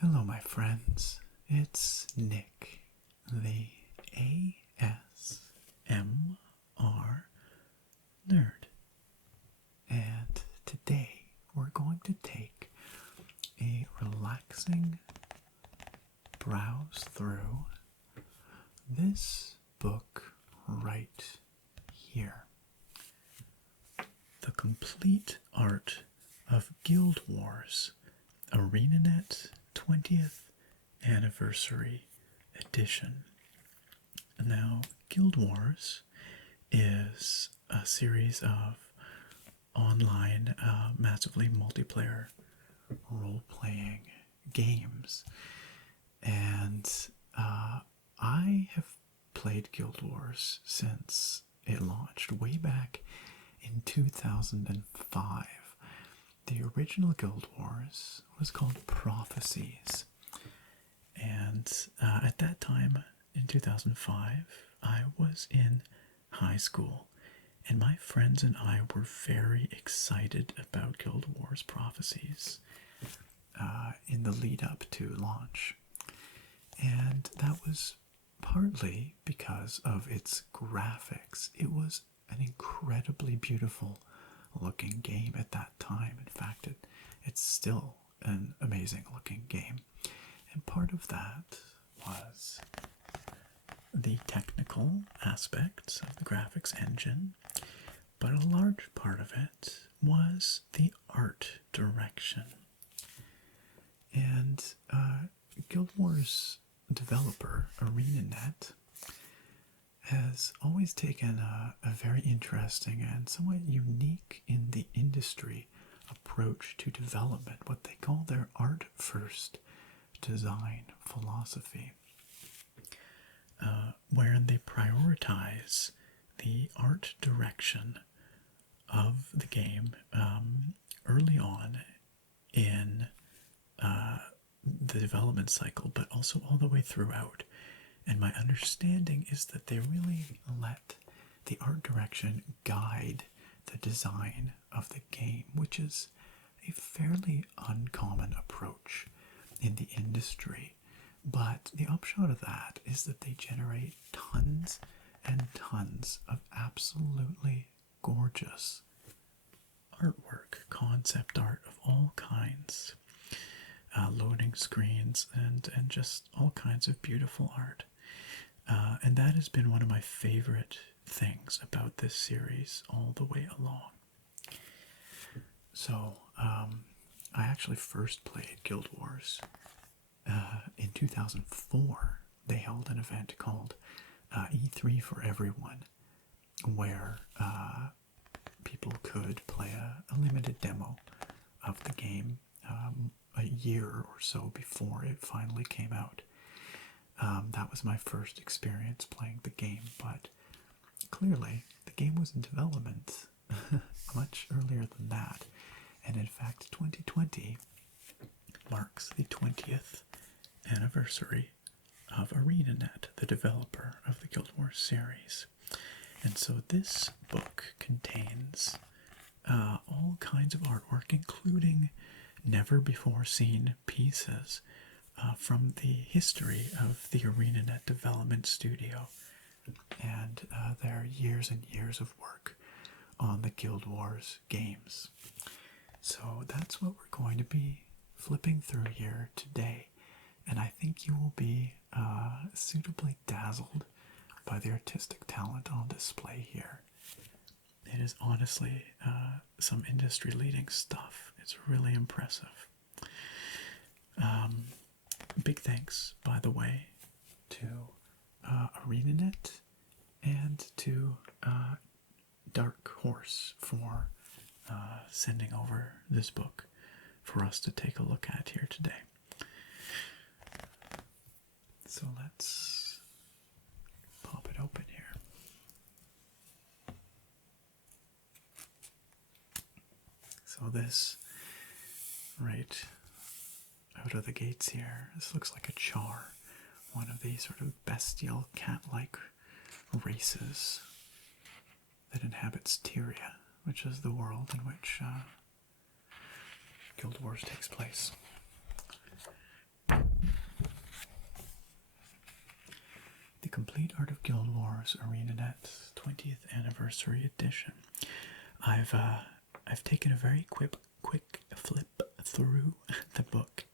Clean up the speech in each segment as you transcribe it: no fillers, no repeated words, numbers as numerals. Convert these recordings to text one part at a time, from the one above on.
Hello, my friends. It's Nick, the ASMR nerd. And today we're going to take a relaxing browse through this book right here. The Complete Art of Guild Wars, ArenaNet 20th Anniversary Edition. Now, Guild Wars is a series of online, massively multiplayer role-playing games. And I have played Guild Wars since it launched way back in 2005. The original Guild Wars was called Prophecies. And at that time, in 2005, I was in high school. And my friends and I were very excited about Guild Wars Prophecies in the lead up to launch. And that was partly because of its graphics. It was an incredibly beautiful looking game at that time. In fact, it's still an amazing looking game. And part of that was the technical aspects of the graphics engine, but a large part of it was the art direction. And Guild Wars developer ArenaNet has always taken a very interesting and somewhat unique in the industry approach to development, what they call their art-first design philosophy, wherein they prioritize the art direction of the game early on in the development cycle, but also all the way throughout. And my understanding is that they really let the art direction guide the design of the game, which is a fairly uncommon approach in the industry. But the upshot of that is that they generate tons and tons of absolutely gorgeous artwork, concept art of all kinds, loading screens, and just all kinds of beautiful art. And that has been one of my favorite things about this series all the way along. So, I actually first played Guild Wars in 2004. They held an event called E3 for Everyone, where people could play a limited demo of the game a year or so before it finally came out. That was my first experience playing the game, but clearly the game was in development much earlier than that. And in fact, 2020 marks the 20th anniversary of ArenaNet, the developer of the Guild Wars series. And so this book contains all kinds of artwork, including never-before-seen pieces from the history of the ArenaNet development studio and their years and years of work on the Guild Wars games. So that's what we're going to be flipping through here today, and I think you will be suitably dazzled by the artistic talent on display here. It is honestly some industry-leading stuff. It's really impressive. Big thanks, by the way, to ArenaNet and to Dark Horse for sending over this book for us to take a look at here today. So let's pop it open here. So this, right out of the gates here, this looks like a char, one of these sort of bestial cat-like races that inhabits Tyria, which is the world in which Guild Wars takes place. Complete Art of Guild Wars ArenaNet 20th Anniversary Edition. I've taken a very quick flip through the book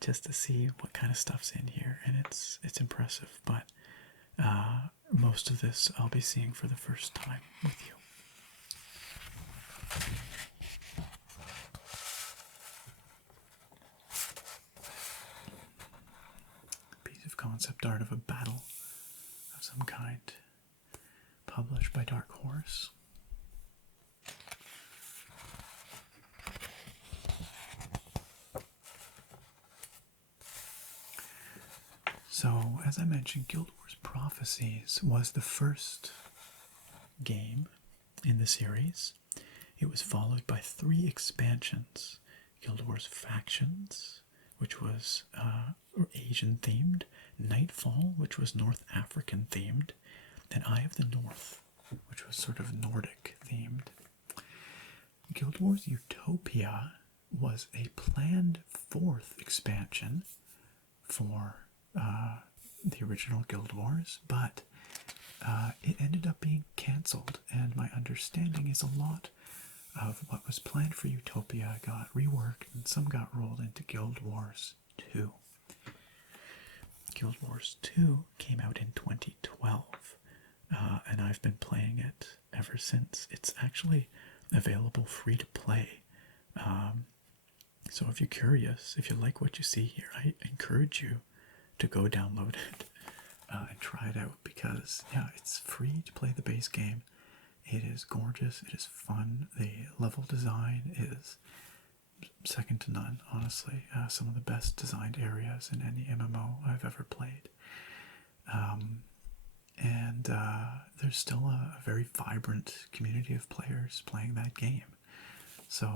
just to see what kind of stuff's in here, and it's impressive. But most of this I'll be seeing for the first time with you. Piece of concept art of a battle of some kind, published by Dark Horse. So, as I mentioned, Guild Wars Prophecies was the first game in the series. It was followed by 3 expansions. Guild Wars Factions, which was Asian themed, Nightfall, which was North African themed, and Eye of the North, which was sort of Nordic themed. Guild Wars Utopia was a planned 4th expansion for the original Guild Wars, but it ended up being cancelled, and my understanding is a lot of what was planned for Utopia got reworked, and some got rolled into Guild Wars 2. Guild Wars 2 came out in 2012, and I've been playing it ever since. It's actually available free to play. So if you're curious, if you like what you see here, I encourage you to go download it and try it out, because yeah, it's free to play the base game. It is gorgeous, it is fun, the level design is second to none, honestly. Some of the best designed areas in any MMO I've ever played. And there's still a very vibrant community of players playing that game, so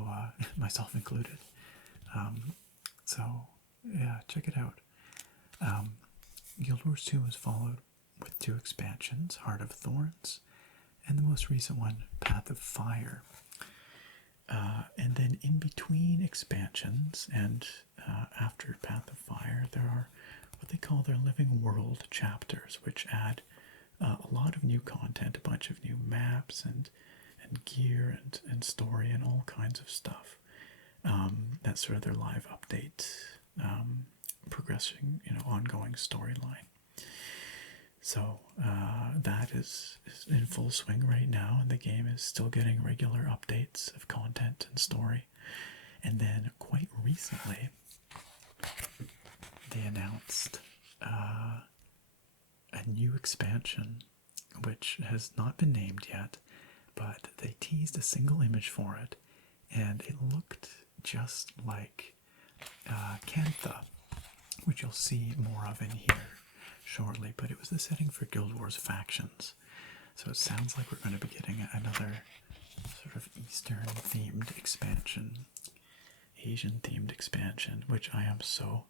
myself included. So yeah, check it out. Guild Wars 2 was followed with 2 expansions, Heart of Thorns, and the most recent one, Path of Fire. And then in between expansions and after Path of Fire, there are what they call their Living World chapters, which add a lot of new content, a bunch of new maps and gear and story and all kinds of stuff. That's sort of their live update, progressing, ongoing storyline. So that is in full swing right now, and the game is still getting regular updates of content and story. And then quite recently, they announced a new expansion, which has not been named yet, but they teased a single image for it, and it looked just like Cantha, which you'll see more of in here shortly, but it was the setting for Guild Wars Factions. So it sounds like we're going to be getting another sort of Eastern themed expansion, Asian themed expansion, which I am so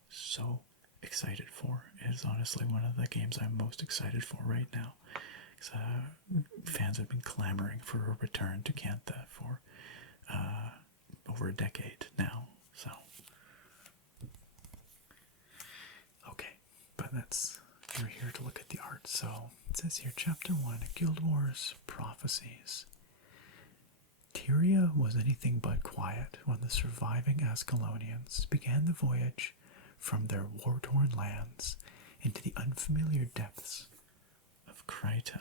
excited for. It is honestly one of the games I'm most excited for right now, because fans have been clamoring for a return to Cantha for over a decade now. So okay, but we're here to look at the art. So it says here, Chapter 1, Guild Wars Prophecies. Tyria was anything but quiet when the surviving Ascalonians began the voyage from their war-torn lands into the unfamiliar depths of Kryta.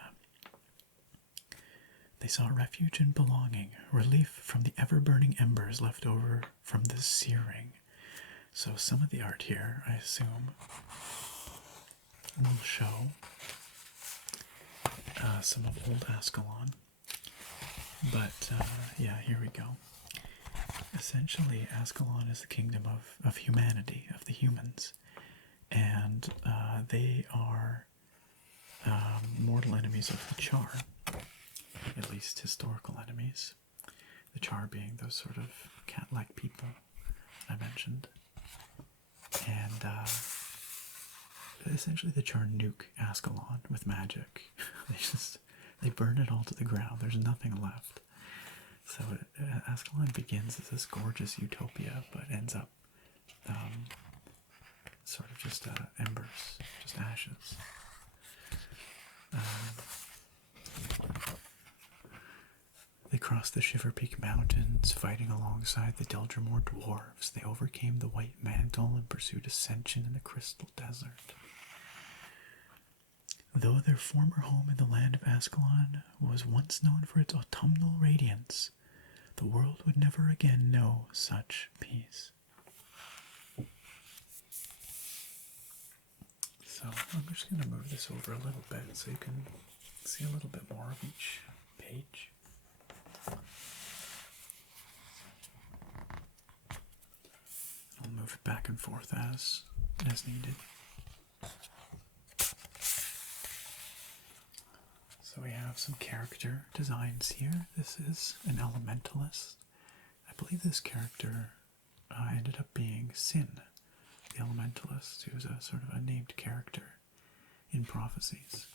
They sought refuge and belonging, relief from the ever-burning embers left over from the searing. So some of the art here, I assume, will show some of old Ascalon. But yeah, here we go. Essentially, Ascalon is the kingdom of humanity, of the humans, and they are mortal enemies of the Char, at least historical enemies. The Char being those sort of cat-like people I mentioned. And essentially the Char nuke Ascalon with magic. They burn it all to the ground. There's nothing left. So Ascalon begins as this gorgeous utopia, but ends up sort of just embers, just ashes. They crossed the Shiver Peak Mountains, fighting alongside the Deldrimore dwarves. They overcame the White Mantle and pursued ascension in the Crystal Desert. Though their former home in the land of Ascalon was once known for its autumnal radiance, the world would never again know such peace. So I'm just going to move this over a little bit so you can see a little bit more of each page. I'll move it back and forth as needed. So we have some character designs here. This is an elementalist. I believe this character ended up being Sin, the elementalist, who's a sort of a named character in Prophecies.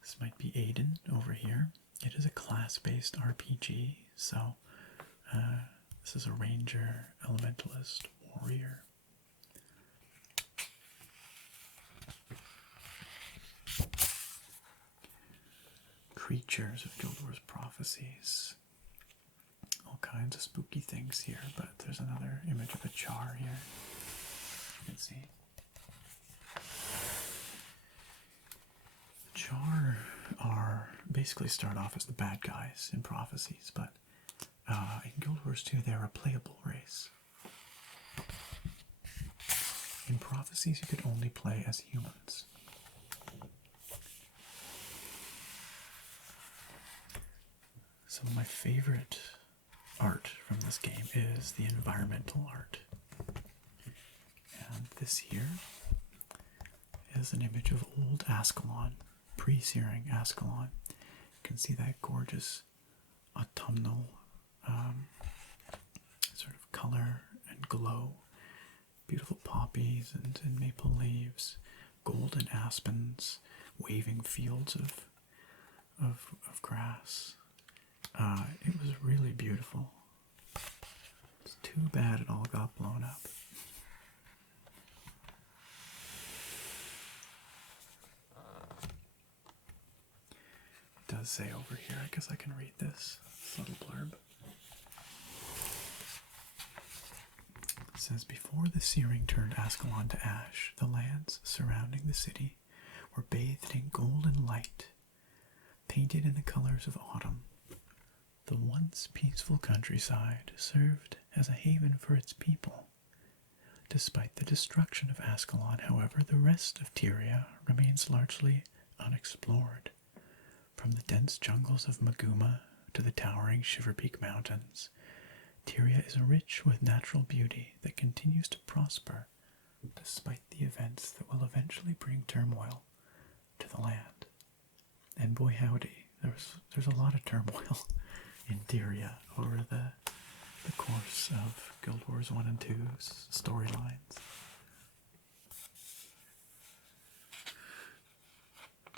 This might be Aiden over here. It is a class-based RPG, so this is a ranger, elementalist, warrior. Creatures of Guild Wars Prophecies. All kinds of spooky things here, but there's another image of a char here. You can see. The char are basically start off as the bad guys in Prophecies, but in Guild Wars 2 they're a playable race. In Prophecies you could only play as humans. Some of my favorite art from this game is the environmental art. And this here is an image of old Ascalon, pre-searing Ascalon. You can see that gorgeous autumnal sort of color and glow. Beautiful poppies and maple leaves, golden aspens, waving fields of grass. It was really beautiful. It's too bad it all got blown up. It does say over here, I guess I can read this little blurb. It says, before the searing turned Ascalon to ash, the lands surrounding the city were bathed in golden light, painted in the colors of autumn. The once peaceful countryside served as a haven for its people. Despite the destruction of Ascalon, however, the rest of Tyria remains largely unexplored. From the dense jungles of Maguma to the towering Shiver Peak Mountains, Tyria is rich with natural beauty that continues to prosper despite the events that will eventually bring turmoil to the land. And boy howdy, there's a lot of turmoil in Tyria over the course of Guild Wars 1 and 2's storylines.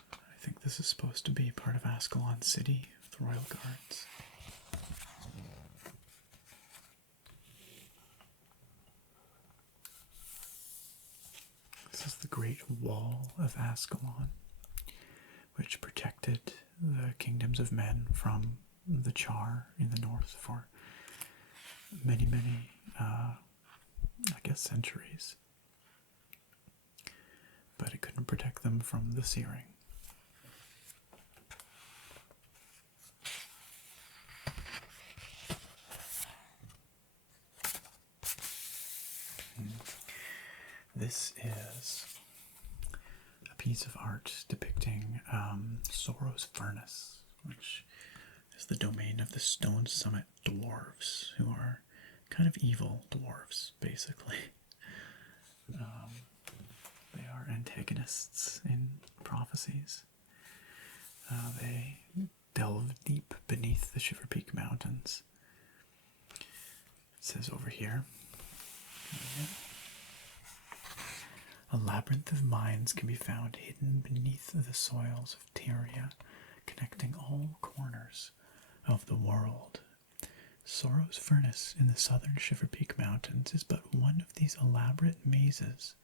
I think this is supposed to be part of Ascalon City with Royal Guards. This is the Great Wall of Ascalon, which protected the kingdoms of men from the Char in the north for many, I guess, centuries. But it couldn't protect them from the searing. This is a piece of art depicting Sorrow's Furnace, which is the domain of the Stone Summit dwarves, who are kind of evil dwarves, basically. They are antagonists in Prophecies. They delve deep beneath the Shiver Peak Mountains. It says over here, a labyrinth of mines can be found hidden beneath the soils of Tyria, connecting all corners of the world. Sorrow's Furnace in the southern Shiver Peak Mountains is but one of these elaborate mazes,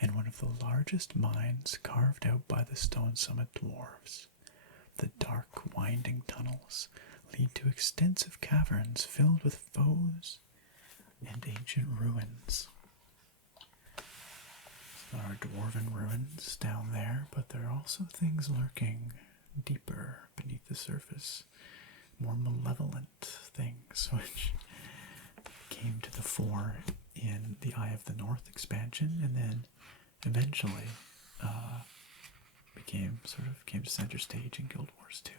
and one of the largest mines carved out by the Stone Summit dwarves. The dark, winding tunnels lead to extensive caverns filled with foes and ancient ruins. There are dwarven ruins down there, but there are also things lurking deeper beneath the surface. More malevolent things, which came to the fore in the Eye of the North expansion, and then eventually came to center stage in Guild Wars 2.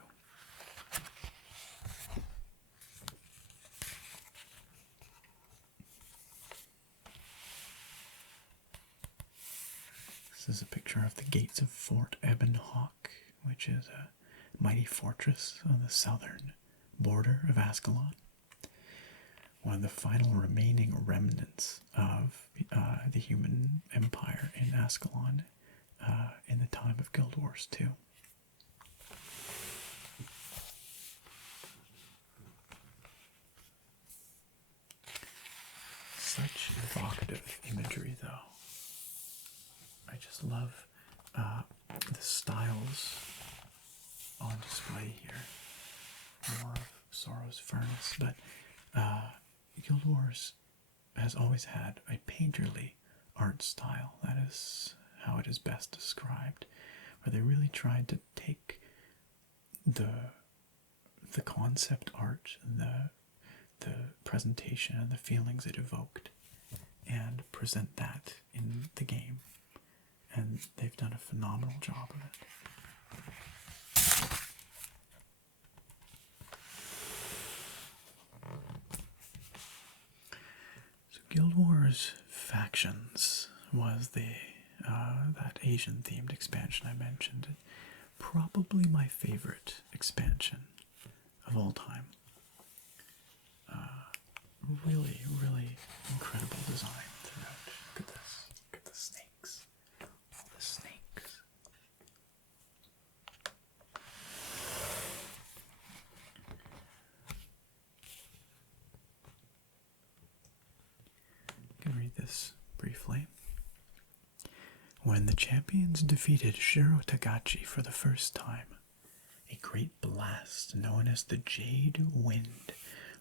This is a picture of the gates of Fort Ebonhawk, which is a mighty fortress on the southern border of Ascalon. One of the final remaining remnants of the human empire in Ascalon in the time of Guild Wars 2. Such evocative imagery, though. I just love the styles on display here. More of Sorrow's Furnace, but Guild Wars has always had a painterly art style. That is how it is best described, where they really tried to take the concept art, the presentation, and the feelings it evoked, and present that in the game. And they've done a phenomenal job of it. So Guild Wars Factions was that Asian-themed expansion I mentioned. Probably my favorite expansion of all time. Really, really incredible design throughout. Look at this. Look at the snakes. All the snakes. I can read this briefly. When the champions defeated Shiro Tagachi for the first time, a great blast known as the Jade Wind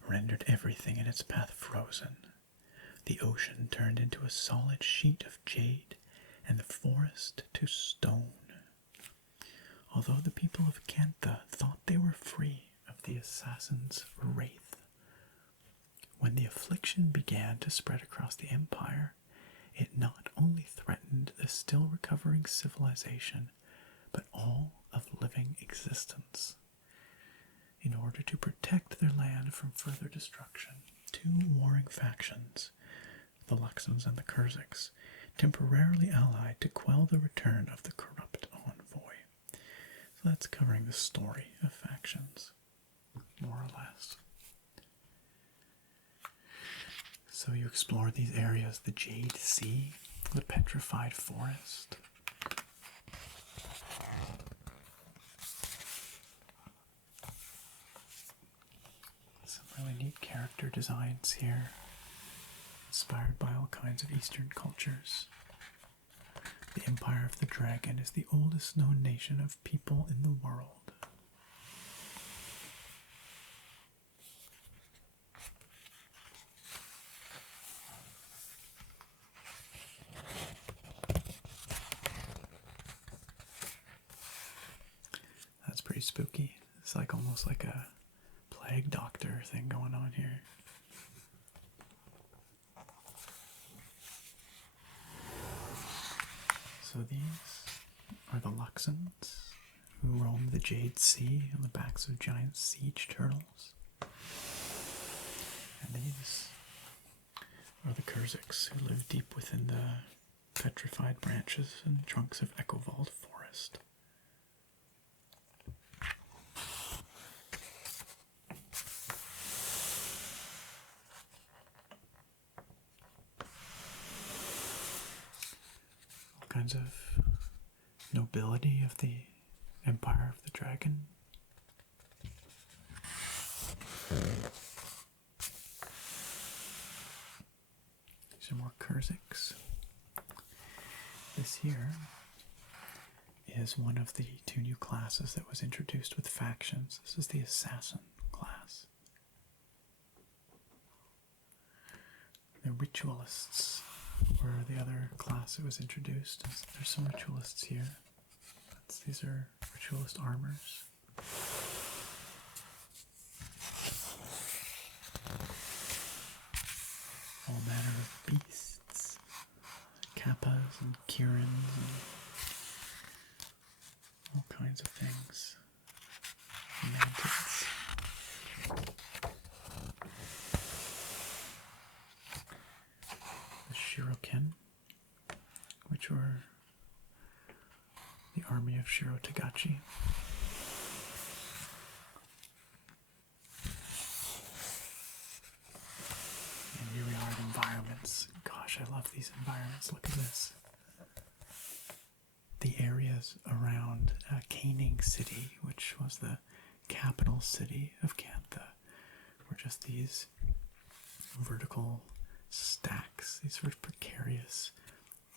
rendered everything in its path frozen. The ocean turned into a solid sheet of jade, and the forest to stone. Although the people of Kantha thought they were free of the assassin's wraith, when the affliction began to spread across the empire, it not only threatened the still recovering civilization, but all of living existence. In order to protect their land from further destruction, two warring factions, the Luxons and the Kurziks, temporarily allied to quell the return of the corrupt envoy. So that's covering the story of factions, more or less. So you explore these areas, the Jade Sea, the Petrified Forest. Some really neat character designs here, inspired by all kinds of Eastern cultures. The Empire of the Dragon is the oldest known nation of people in the world. That's pretty spooky. It's like almost like a plague doctor thing going on here. So these are the Luxons, who roam the Jade Sea on the backs of giant siege turtles. And these are the Kurziks, who live deep within the petrified branches and trunks of Echovault Forest. Kinds of nobility of the Empire of the Dragon. These are more Kurziks. This here is one of the 2 new classes that was introduced with factions. This is the Assassin class. The Ritualists were the other class that was introduced. There's some Ritualists here. These are Ritualist armors. All manner of beasts, kappas and kirans and all kinds of things. Mantids. The Shiroken, which were the army of Shiro Tagachi. And here we are in environments. Gosh, I love these environments. Look at this. The areas around Caning City, which was the capital city of Cantha, were just these vertical stacks, these sort of precarious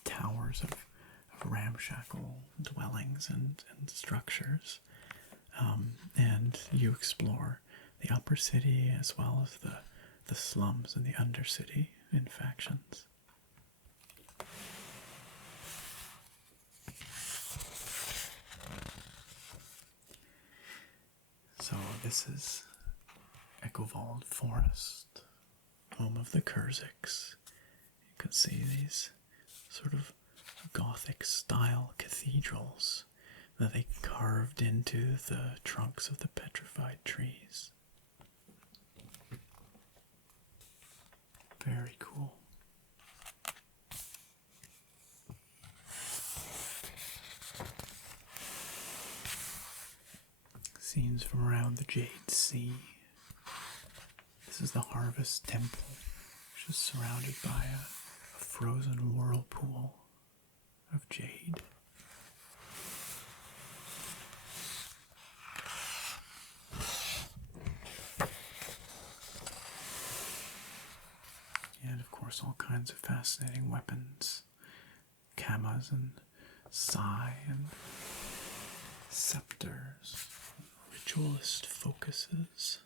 towers of ramshackle dwellings and structures. And you explore the upper city as well as the slums and the undercity in factions. So this is Echovald Forest, home of the Kurziks. You can see these sort of Gothic style cathedrals that they carved into the trunks of the petrified trees. Very cool. Scenes from around the Jade Sea. This is the Harvest Temple, which is surrounded by a frozen whirlpool of jade. And of course all kinds of fascinating weapons, kamas and sai and scepters, ritualist focuses,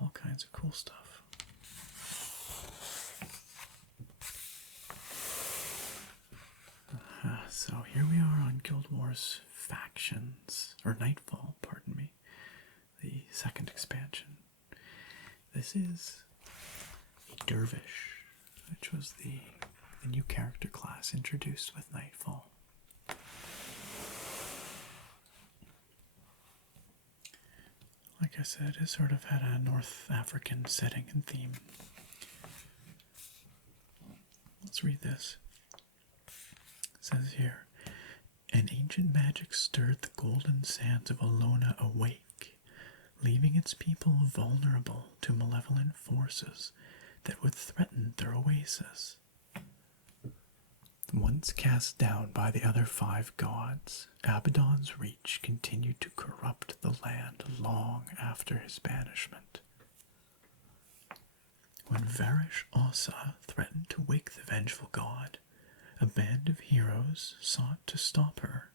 all kinds of cool stuff. So here we are on Guild Wars Factions, or Nightfall, pardon me, the second expansion. This is a Dervish, which was the new character class introduced with Nightfall. Like I said, it sort of had a North African setting and theme. Let's read this. It says here, an ancient magic stirred the golden sands of Alona awake, leaving its people vulnerable to malevolent forces that would threaten their oasis. Once cast down by the other 5 gods, Abaddon's reach continued to corrupt the land long after his banishment. When Varish Ossa threatened to wake the vengeful god, a band of heroes sought to stop her.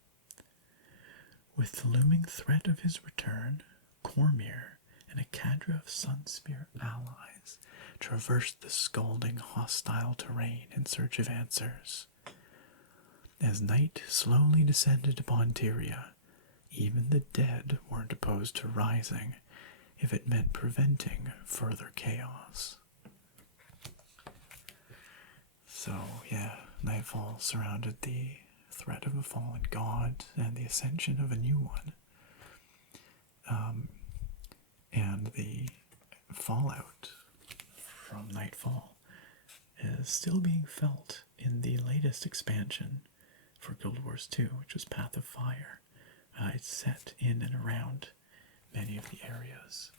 With the looming threat of his return, Cormyr and a cadre of Sunspirit allies traversed the scalding hostile terrain in search of answers. As night slowly descended upon Tyria, even the dead weren't opposed to rising if it meant preventing further chaos. So, yeah, Nightfall surrounded the threat of a fallen god and the ascension of a new one. And the fallout from Nightfall is still being felt in the latest expansion for Guild Wars 2, which is Path of Fire. It's set in and around many of the areas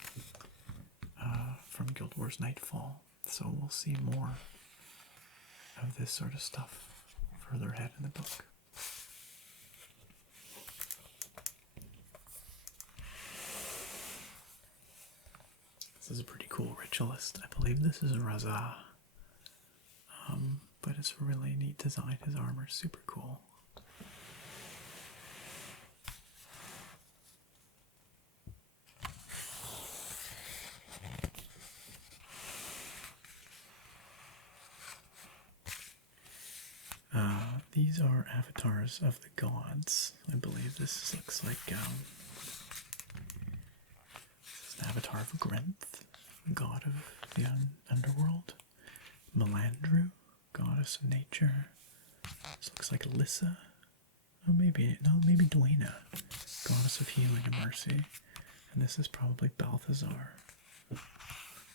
from Guild Wars Nightfall, so we'll see more of this sort of stuff further ahead in the book. This is a pretty cool ritualist. I believe this is Raza, but it's a really neat design. His armor's super cool. These are avatars of the gods. I believe this looks like this is an avatar of Grenth, god of the underworld. Melandru, goddess of nature. This looks like Alyssa. Oh, maybe Dwayna, goddess of healing and mercy. And this is probably Balthazar,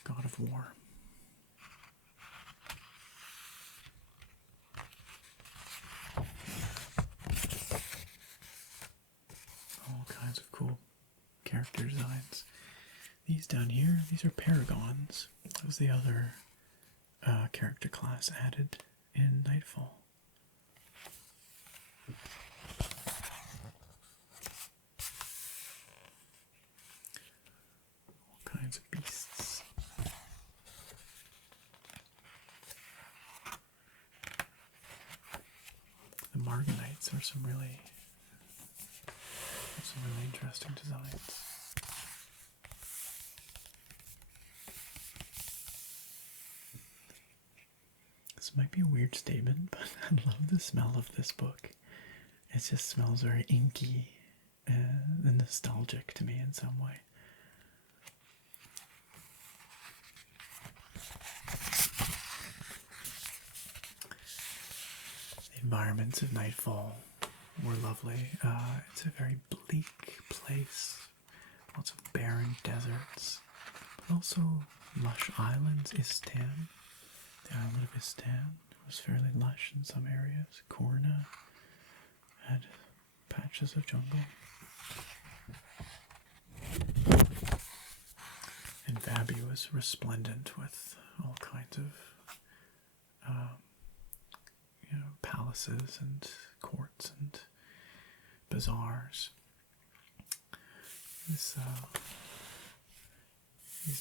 god of war. All kinds of cool character designs. These down here, these are paragons. That was the other character class added in Nightfall. All kinds of beasts. The Marganites are some really interesting designs. This might be a weird statement, but I love the smell of this book. It just smells very inky and nostalgic to me in some way. The environments of Nightfall were lovely. It's a very bleak place, lots of barren deserts, but also lush islands. Istan, the island of Istan, was fairly lush in some areas. Korna had patches of jungle. And Vabi was resplendent with all kinds of palaces and courts and bazaars. These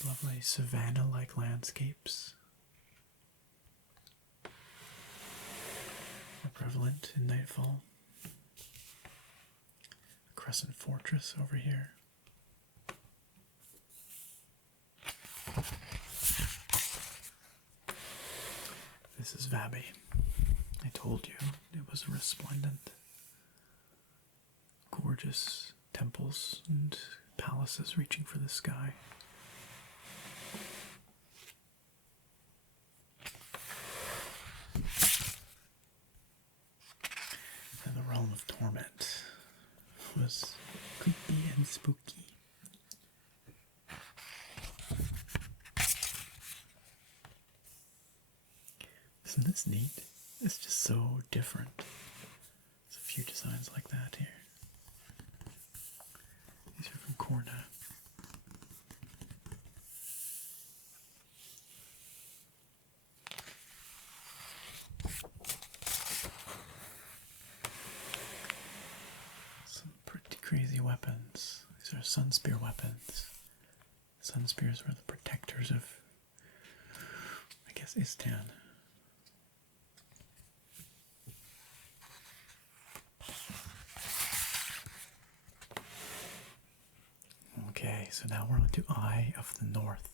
lovely savanna-like landscapes are prevalent in Nightfall. A crescent fortress over here. This is Vabi. I told you it was resplendent. Gorgeous temples and palaces reaching for the sky. And the realm of torment was creepy and spooky. Isn't this neat? It's just so different. There's a few designs like that here. These are from Korna. Some pretty crazy weapons. These are sun spear weapons. Sun spears were the protectors of, I guess, Istan. Okay, so now we're on to Eye of the North,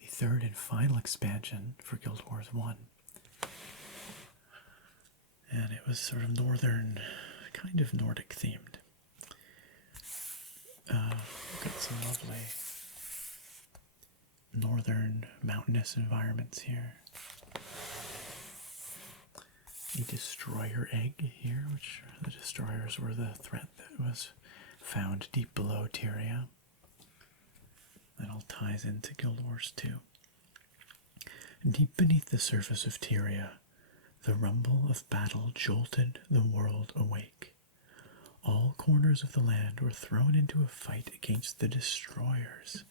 the third and final expansion for Guild Wars 1. And it was sort of northern, kind of Nordic themed. We've got some lovely northern mountainous environments here. A destroyer egg here, which the destroyers were the threat that was found deep below Tyria. That all ties into Guild Wars 2. Deep beneath the surface of Tyria, the rumble of battle jolted the world awake. All corners of the land were thrown into a fight against the destroyers,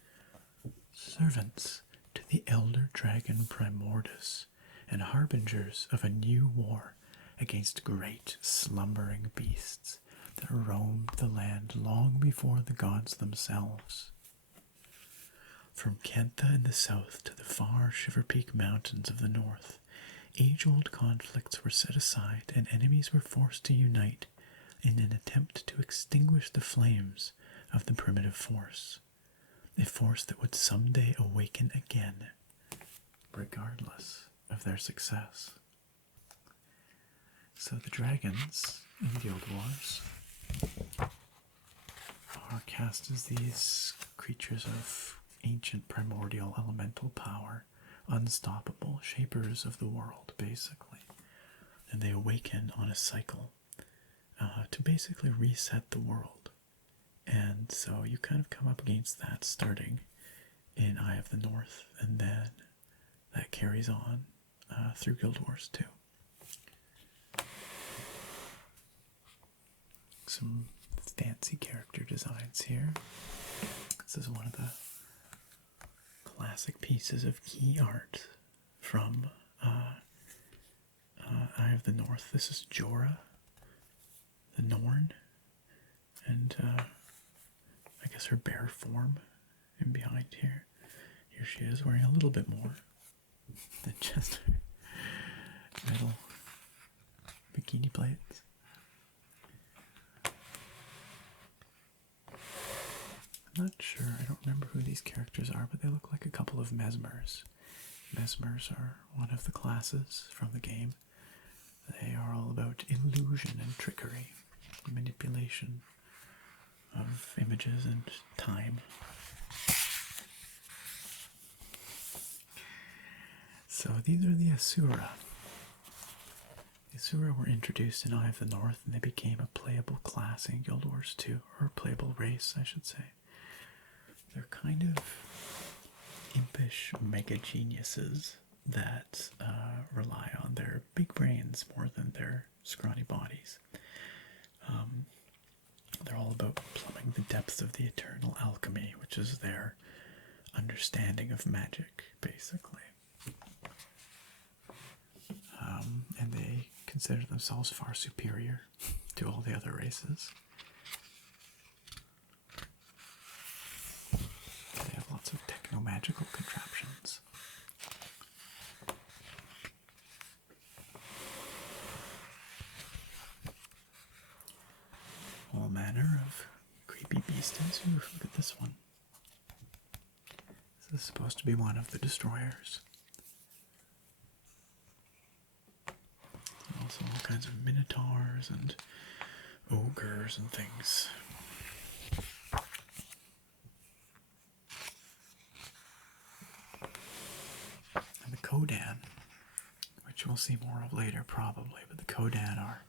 servants to the elder dragon Primordus, and harbingers of a new war against great slumbering beasts that roamed the land long before the gods themselves. From Kentha in the south to the far Shiver Peak Mountains of the north, age-old conflicts were set aside and enemies were forced to unite in an attempt to extinguish the flames of the primitive force, a force that would someday awaken again, regardless of their success. So the dragons in Guild Wars are cast as these creatures of ancient primordial elemental power, unstoppable, shapers of the world, basically. And they awaken on a cycle to basically reset the world. And so you kind of come up against that starting in Eye of the North, and then that carries on through Guild Wars 2. Some fancy character designs here. This is one of the classic pieces of key art from Eye of the North. This is Jorah, the Norn, and I guess her bare form in behind here. Here she is wearing a little bit more than just her metal bikini plates. I'm not sure, I don't remember who these characters are, but they look like a couple of mesmers. Mesmers are one of the classes from the game. They are all about illusion and trickery, manipulation of images and time. So these are the Asura. The Asura were introduced in Eye of the North, and they became a playable class in Guild Wars 2, or a playable race, I should say. They're kind of impish mega geniuses that rely on their big brains more than their scrawny bodies. They're all about plumbing the depths of the eternal alchemy, which is their understanding of magic, basically. And they consider themselves far superior to all the other races. They have lots of techno-magical contraptions. All manner of creepy beasties. Ooh, look at this one. This is supposed to be one of the destroyers. Also all kinds of minotaurs and ogres and things. And the Kodan, which we'll see more of later probably, but the Kodan are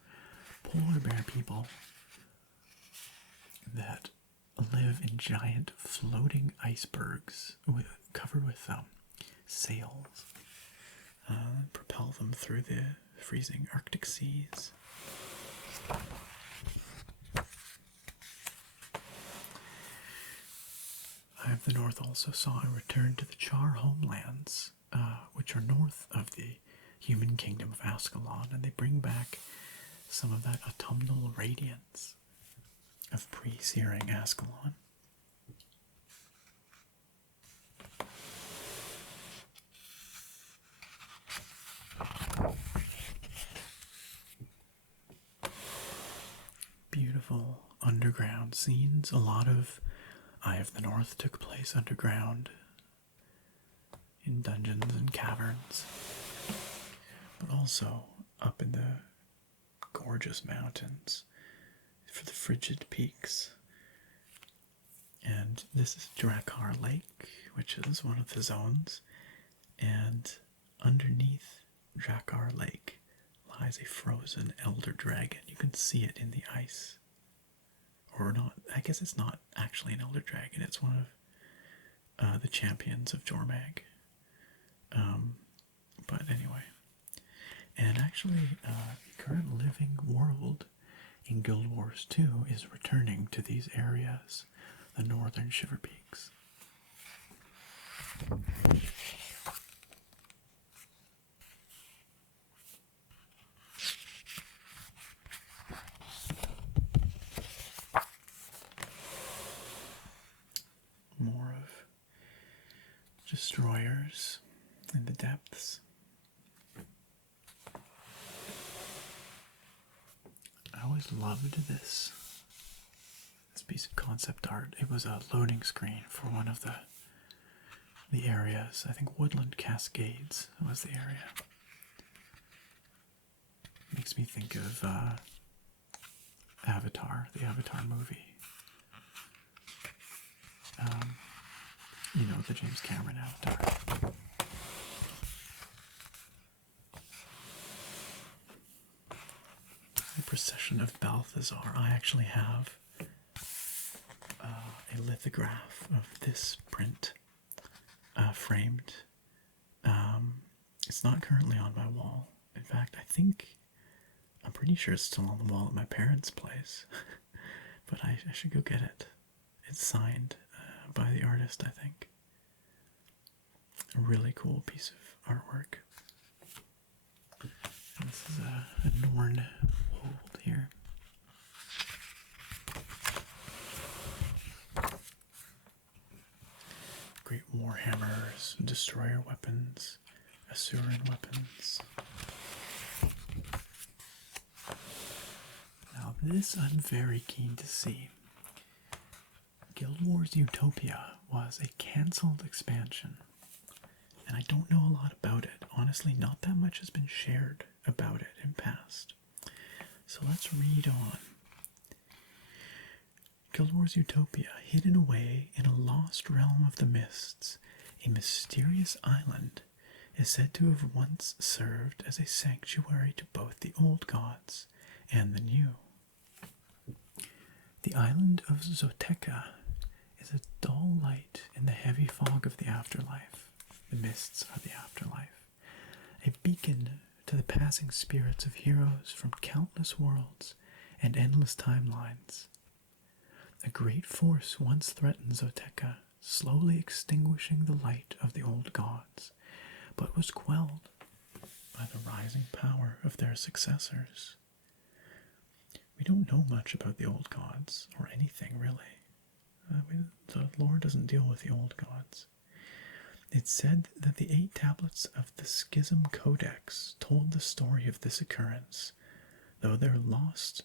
polar bear people that live in giant floating icebergs covered with sails. Propel them through the freezing Arctic seas. Eye of the North also saw a return to the Char homelands, which are north of the human kingdom of Ascalon, and they bring back some of that autumnal radiance of pre-searing Ascalon. Beautiful underground scenes. A lot of Eye of the North took place underground in dungeons and caverns, but also up in the gorgeous mountains for the frigid peaks. And this is Drakkar Lake, which is one of the zones, and underneath Drakkar Lake lies a frozen elder dragon. You can see it in the ice. Or not, I guess it's not actually an elder dragon, it's one of the champions of Jormag. But anyway. And actually, the current living world in Guild Wars 2 is returning to these areas, the northern Shiver Peaks. More of destroyers in the depths. always loved this piece of concept art. It was a loading screen for one of the areas. I think Woodland Cascades was the area. Makes me think of Avatar, the Avatar movie. You know, the James Cameron Avatar. The Procession of Balthazar. I actually have a lithograph of this print framed. It's not currently on my wall. In fact, I'm pretty sure it's still on the wall at my parents' place. But I should go get it. It's signed by the artist, I think. A really cool piece of artwork. And this is a Norn hold here. Great warhammers, destroyer weapons, Asuran weapons. Now this I'm very keen to see. Guild Wars Utopia was a cancelled expansion, and I don't know a lot about it. Honestly, not that much has been shared about it in past. So let's read on. Guild Wars Utopia, hidden away in a lost realm of the mists, a mysterious island is said to have once served as a sanctuary to both the old gods and the new. The island of Zoteka is a dull light in the heavy fog of the afterlife. The mists are the afterlife. A beacon to the passing spirits of heroes from countless worlds and endless timelines. A great force once threatened Zoteka, slowly extinguishing the light of the old gods, but was quelled by the rising power of their successors. We don't know much about the old gods, or anything really. The lore doesn't deal with the old gods. It's said that the 8 tablets of the Schism Codex told the story of this occurrence, though they're lost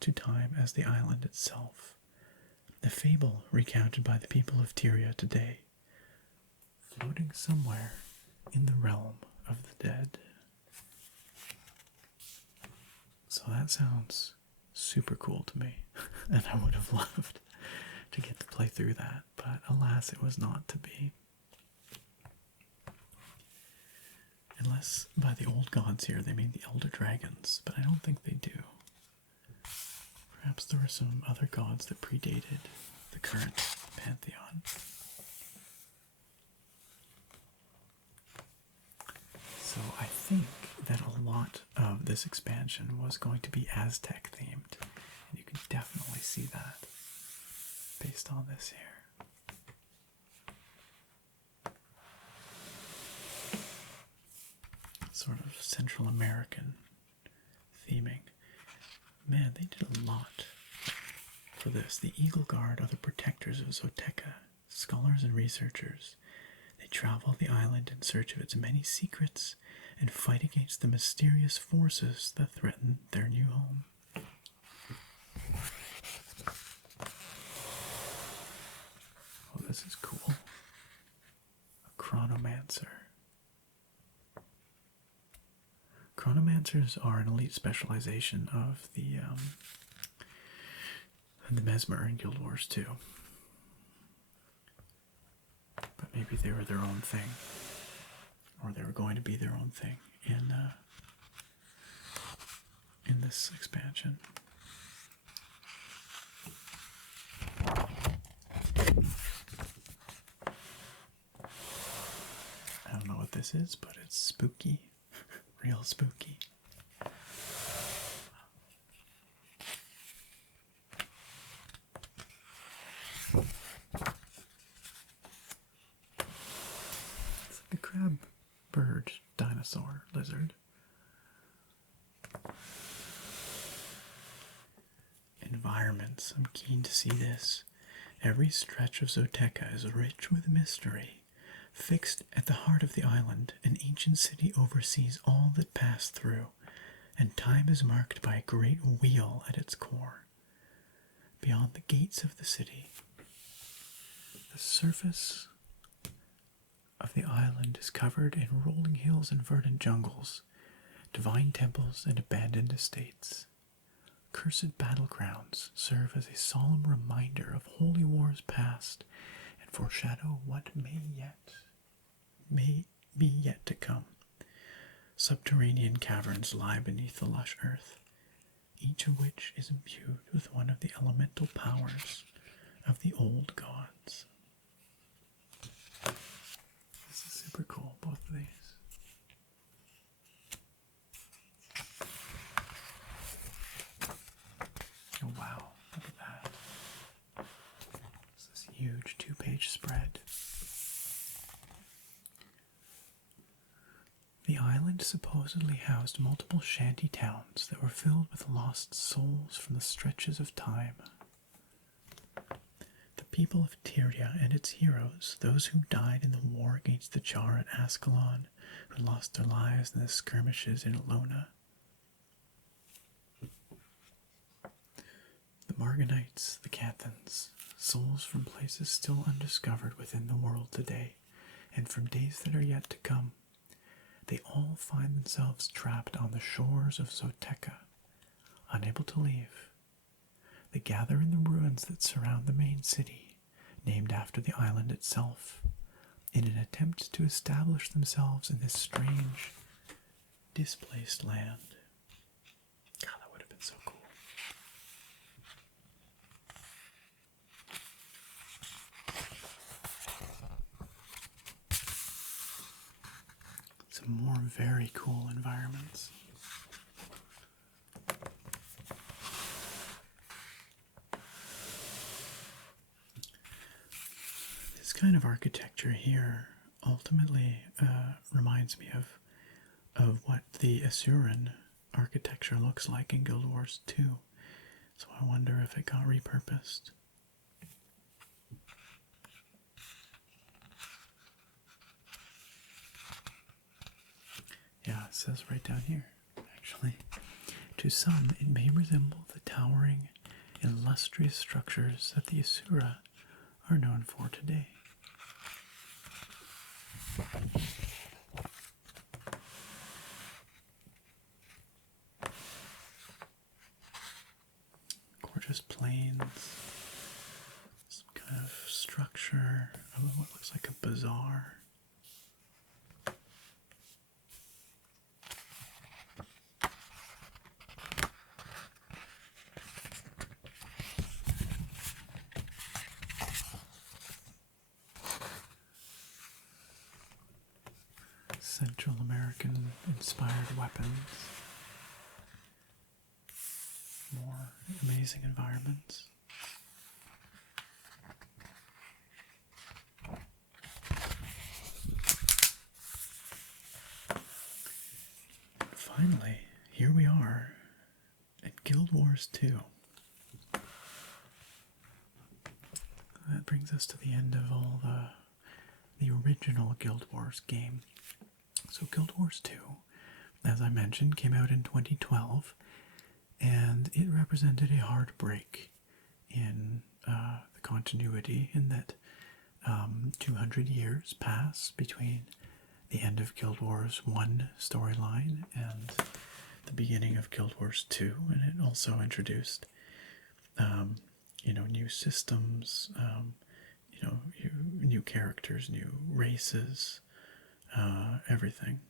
to time as the island itself. The fable recounted by the people of Tyria today, floating somewhere in the realm of the dead. So that sounds super cool to me, and I would have loved to get to play through that, but alas, it was not to be. Unless by the old gods here they mean the elder dragons, but I don't think they do. Perhaps there were some other gods that predated the current pantheon. So I think that a lot of this expansion was going to be Aztec themed, and you can definitely see that based on this here. Sort of Central American theming. Man, they did a lot for this. The Eagle Guard are the protectors of Zoteka, scholars and researchers. They travel the island in search of its many secrets and fight against the mysterious forces that threaten their new home. Oh, this is cool. A chronomancer. Chronomancers are an elite specialization of the Mesmer in Guild Wars 2. But maybe they were their own thing, or they were going to be their own thing in this expansion. I don't know what this is, but it's spooky. Real spooky. It's like a crab bird, dinosaur, lizard. Environments. I'm keen to see this. Every stretch of Zoteka is rich with mystery. Fixed at the heart of the island, an ancient city oversees all that pass through, and time is marked by a great wheel at its core. Beyond the gates of the city, the surface of the island is covered in rolling hills and verdant jungles, divine temples and abandoned estates. Cursed battlegrounds serve as a solemn reminder of holy wars past and foreshadow what may be yet to come. Subterranean caverns lie beneath the lush earth, each of which is imbued with one of the elemental powers of the old gods. This is super cool, both of these. Oh wow, look at that. It's this huge 2-page spread. The island supposedly housed multiple shanty towns that were filled with lost souls from the stretches of time. The people of Tyria and its heroes, those who died in the war against the Jar at Ascalon, who lost their lives in the skirmishes in Alona. The Marganites, the Cathans, souls from places still undiscovered within the world today, and from days that are yet to come. They all find themselves trapped on the shores of Zoteca, unable to leave. They gather in the ruins that surround the main city, named after the island itself, in an attempt to establish themselves in this strange, displaced land. God, that would have been so cool. Some more very cool environments. This kind of architecture here ultimately reminds me of what the Asuran architecture looks like in Guild Wars 2. So I wonder if it got repurposed. Yeah, it says right down here, actually. To some, it may resemble the towering, illustrious structures that the Asura are known for today. Gorgeous plains, some kind of structure of what looks like a bazaar. Central American inspired weapons. More amazing environments. Finally, here we are at Guild Wars 2. That brings us to the end of all the original Guild Wars game. So Guild Wars 2, as I mentioned, came out in 2012, and it represented a hard break in the continuity in that 200 years pass between the end of Guild Wars 1 storyline and the beginning of Guild Wars 2, and it also introduced, new systems, new characters, new races, everything.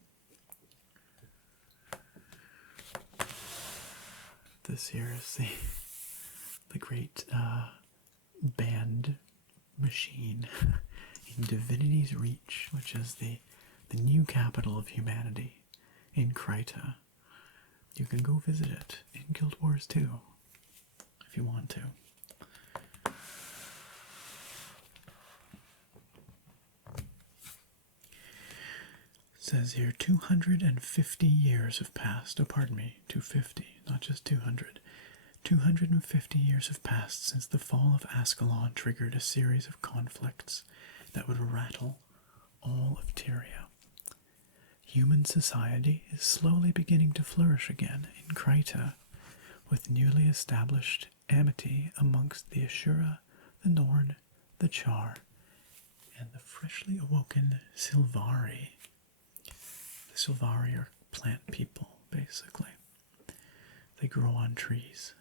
This here is the great band machine in Divinity's Reach, which is the new capital of humanity in Kryta. You can go visit it in Guild Wars 2 if you want to. It says here 250 years have passed. Oh, pardon me, 250, not just 200. 250 years have passed since the fall of Ascalon triggered a series of conflicts that would rattle all of Tyria. Human society is slowly beginning to flourish again in Krita, with newly established amity amongst the Ashura, the Norn, the Char, and the freshly awoken Silvari. The Silvari are plant people, basically. They grow on trees.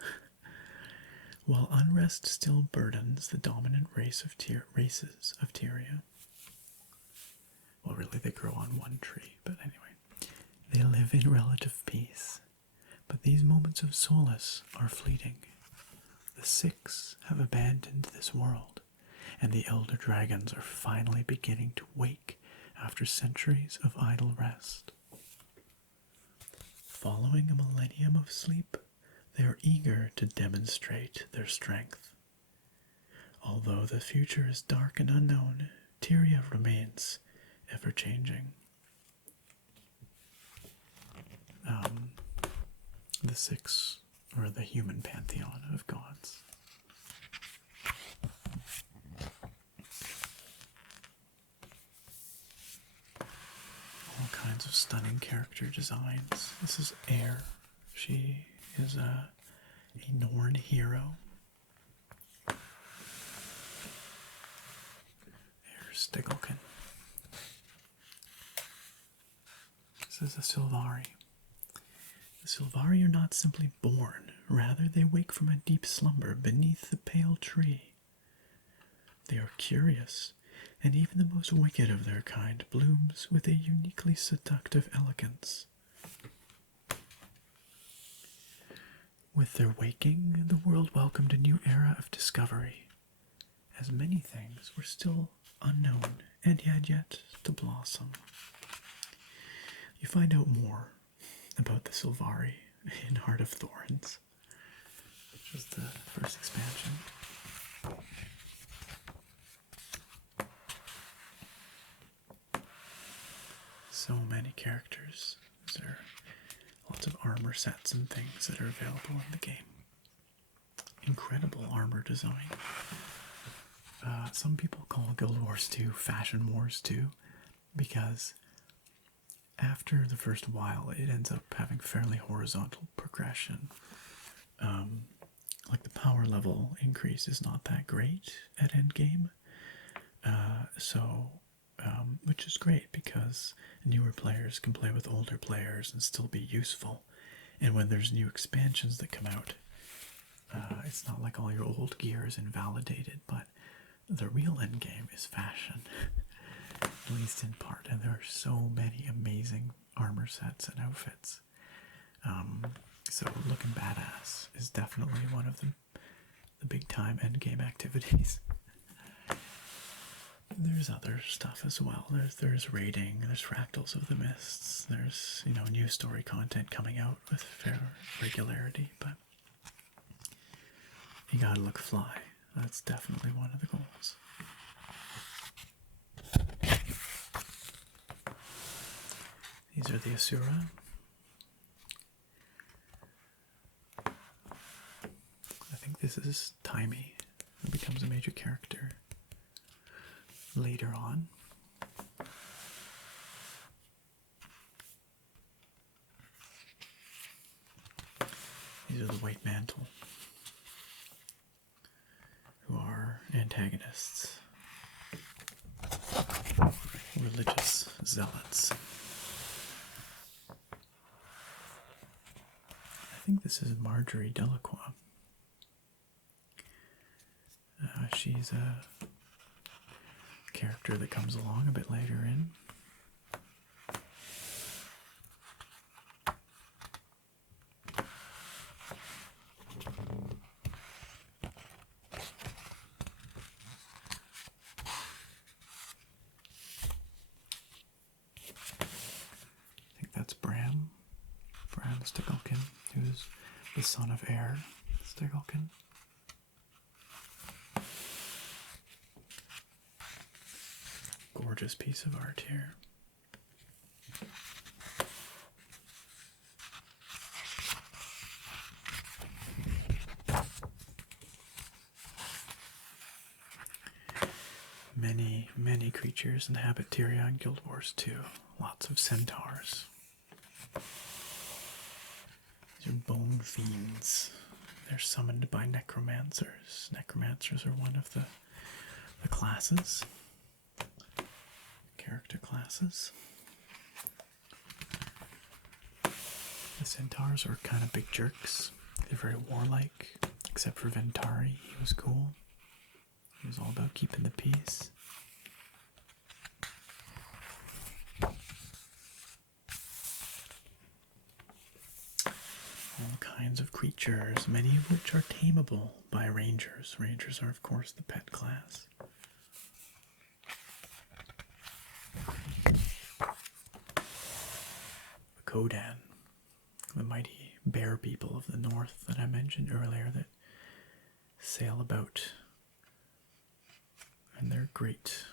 While unrest still burdens the dominant races of Tyria. Well, really, they grow on one tree, but anyway. They live in relative peace, but these moments of solace are fleeting. The Six have abandoned this world, and the elder dragons are finally beginning to wake after centuries of idle rest. Following a millennium of sleep, they are eager to demonstrate their strength. Although the future is dark and unknown, Tyria remains ever-changing. The Six, or the human pantheon of gods. All kinds of stunning character designs. This is Air. She is a Norn hero. There's Stigalkin. This is a Silvari. The Silvari are not simply born, rather they wake from a deep slumber beneath the pale tree. They are curious, and even the most wicked of their kind blooms with a uniquely seductive elegance. With their waking, the world welcomed a new era of discovery, as many things were still unknown and had yet to blossom. You find out more about the Silvari in Heart of Thorns, which was the first expansion. So many characters. There are lots of armor sets and things that are available in the game. Incredible armor design. Some people call Guild Wars 2 Fashion Wars 2 because after the first while it ends up having fairly horizontal progression. Like the power level increase is not that great at endgame. Which is great because newer players can play with older players and still be useful. And when there's new expansions that come out, it's not like all your old gear is invalidated, but the real endgame is fashion, at least in part. And there are so many amazing armor sets and outfits. So looking badass is definitely one of the big time endgame activities. There's other stuff as well. There's raiding, there's Fractals of the Mists, there's, new story content coming out with fair regularity, but you gotta look fly. That's definitely one of the goals. These are the Asura. I think this is Timey, who becomes a major character later on. These are the White Mantle, who are antagonists, religious zealots. I think this is Marjorie Delacroix. She's a character that comes along a bit later in. I think that's Bran Stigalkin, who's the son of Air Stigalkin. Gorgeous piece of art here. Many, many creatures inhabit Tyria in Guild Wars 2. Lots of centaurs. These are bone fiends. They're summoned by necromancers. Necromancers are one of the classes. Character classes. The centaurs are kind of big jerks. They're very warlike, except for Ventari. He was cool. He was all about keeping the peace. All kinds of creatures, many of which are tameable by rangers. Rangers are, of course, the pet class. Kodan, the mighty bear people of the north that I mentioned earlier that sail about, and they're great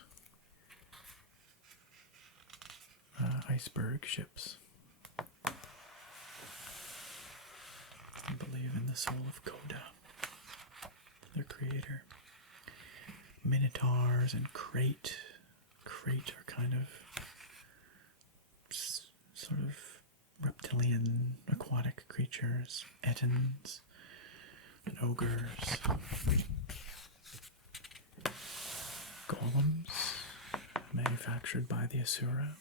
iceberg ships. I believe in the soul of Koda, their creator. Minotaurs and Crate. Crate are kind of sort of reptilian aquatic creatures. Ettins and ogres. Golems, manufactured by the Asura.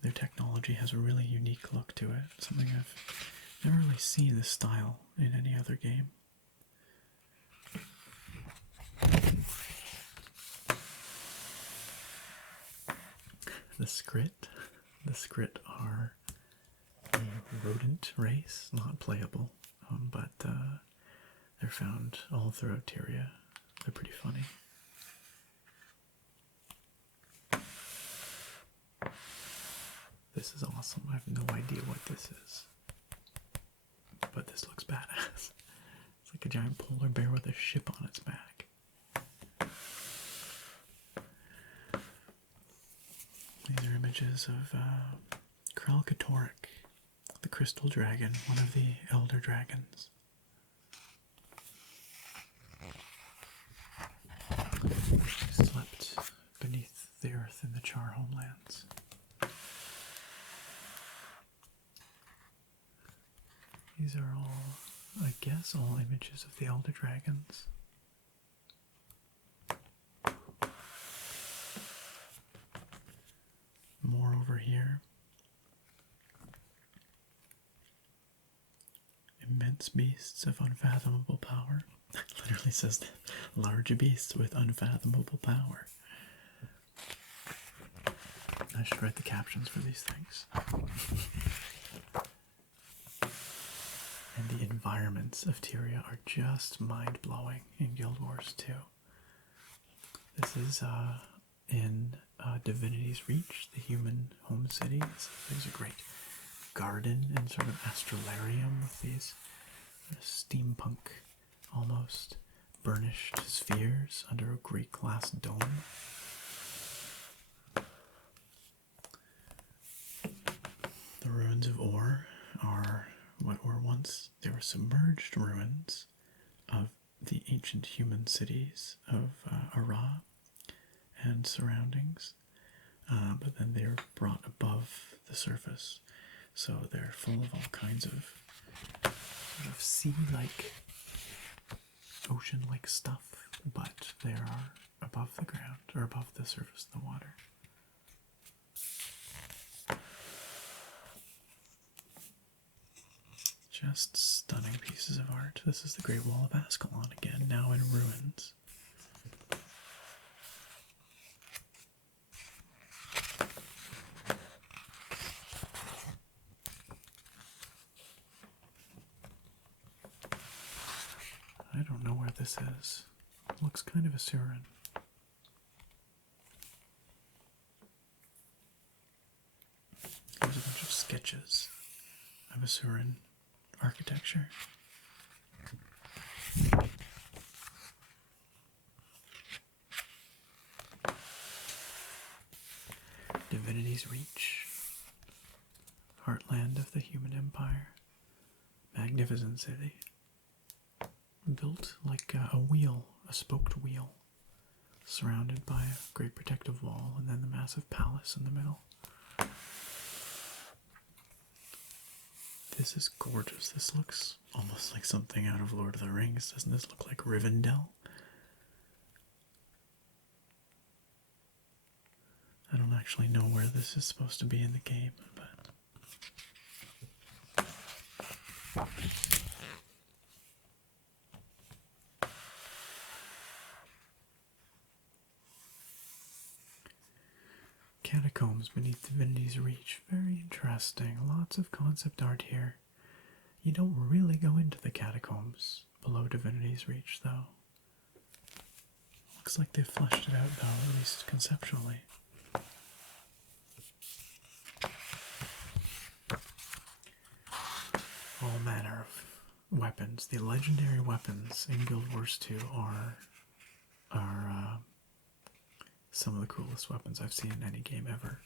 Their technology has a really unique look to it. Something I've never really seen this style in any other game. The Skrit. The Skrit are a rodent race, not playable, but they're found all throughout Tyria. They're pretty funny. This is awesome. I have no idea what this is, but this looks badass. It's like a giant polar bear with a ship on its back. These are images of Kralkatorrik, the crystal dragon, one of the elder dragons. She slept beneath the earth in the Char homelands. These are all, I guess, all images of the elder dragons. More over here. Immense beasts of unfathomable power. It literally says that. Large beasts with unfathomable power. I should write the captions for these things. And the environments of Tyria are just mind-blowing in Guild Wars 2. This is in Divinity's Reach, the human home city. There's a great garden and sort of astrolarium with these steampunk, almost burnished spheres under a great glass dome. The ruins of Or are what were once, they were submerged ruins of the ancient human cities of Ara and surroundings, but then they're brought above the surface, so they're full of all kinds of sort of sea-like, ocean-like stuff, but they are above the ground, or above the surface of the water. Just stunning pieces of art. This is the Great Wall of Ascalon again, now in ruins. I don't know where this is. It looks kind of Asuran. There's a bunch of sketches of Asuran architecture. Divinity's Reach, heartland of the human empire, magnificent city. built like a wheel, a spoked wheel, surrounded by a great protective wall, and then the massive palace in the middle. This is gorgeous. This looks almost like something out of Lord of the Rings. Doesn't this look like Rivendell? I don't actually know where this is supposed to be in the game, but Catacombs beneath Divinity's Reach. Very interesting. Lots of concept art here. You don't really go into the catacombs below Divinity's Reach, though. Looks like they've fleshed it out, though, at least conceptually. All manner of weapons. The legendary weapons in Guild Wars 2 are some of the coolest weapons I've seen in any game ever.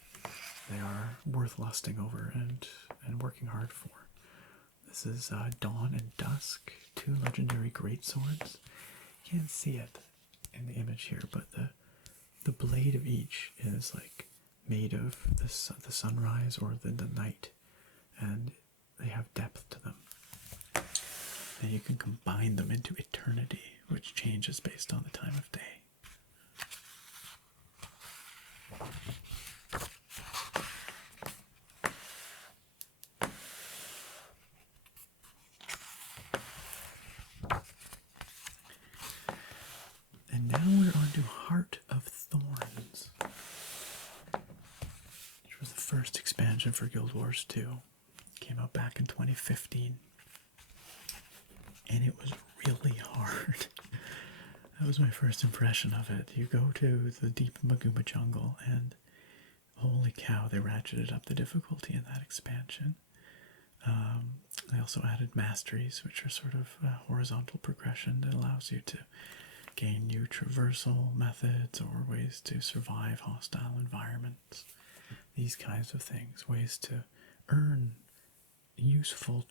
They are worth lusting over and working hard for. This is Dawn and Dusk, two legendary greatswords. You can't see it in the image here, but the blade of each is like made of the sunrise or the night, and they have depth to them. And you can combine them into eternity, which changes based on the time of day. And now we're on to Heart of Thorns, which was the first expansion for Guild Wars 2. Came out back in 2015. And it was really hard. That was my first impression of it. You go to the deep Maguma jungle, and holy cow, they ratcheted up the difficulty in that expansion. They also added masteries, which are sort of a horizontal progression that allows you to gain new traversal methods or ways to survive hostile environments. These kinds of things, ways to earn useful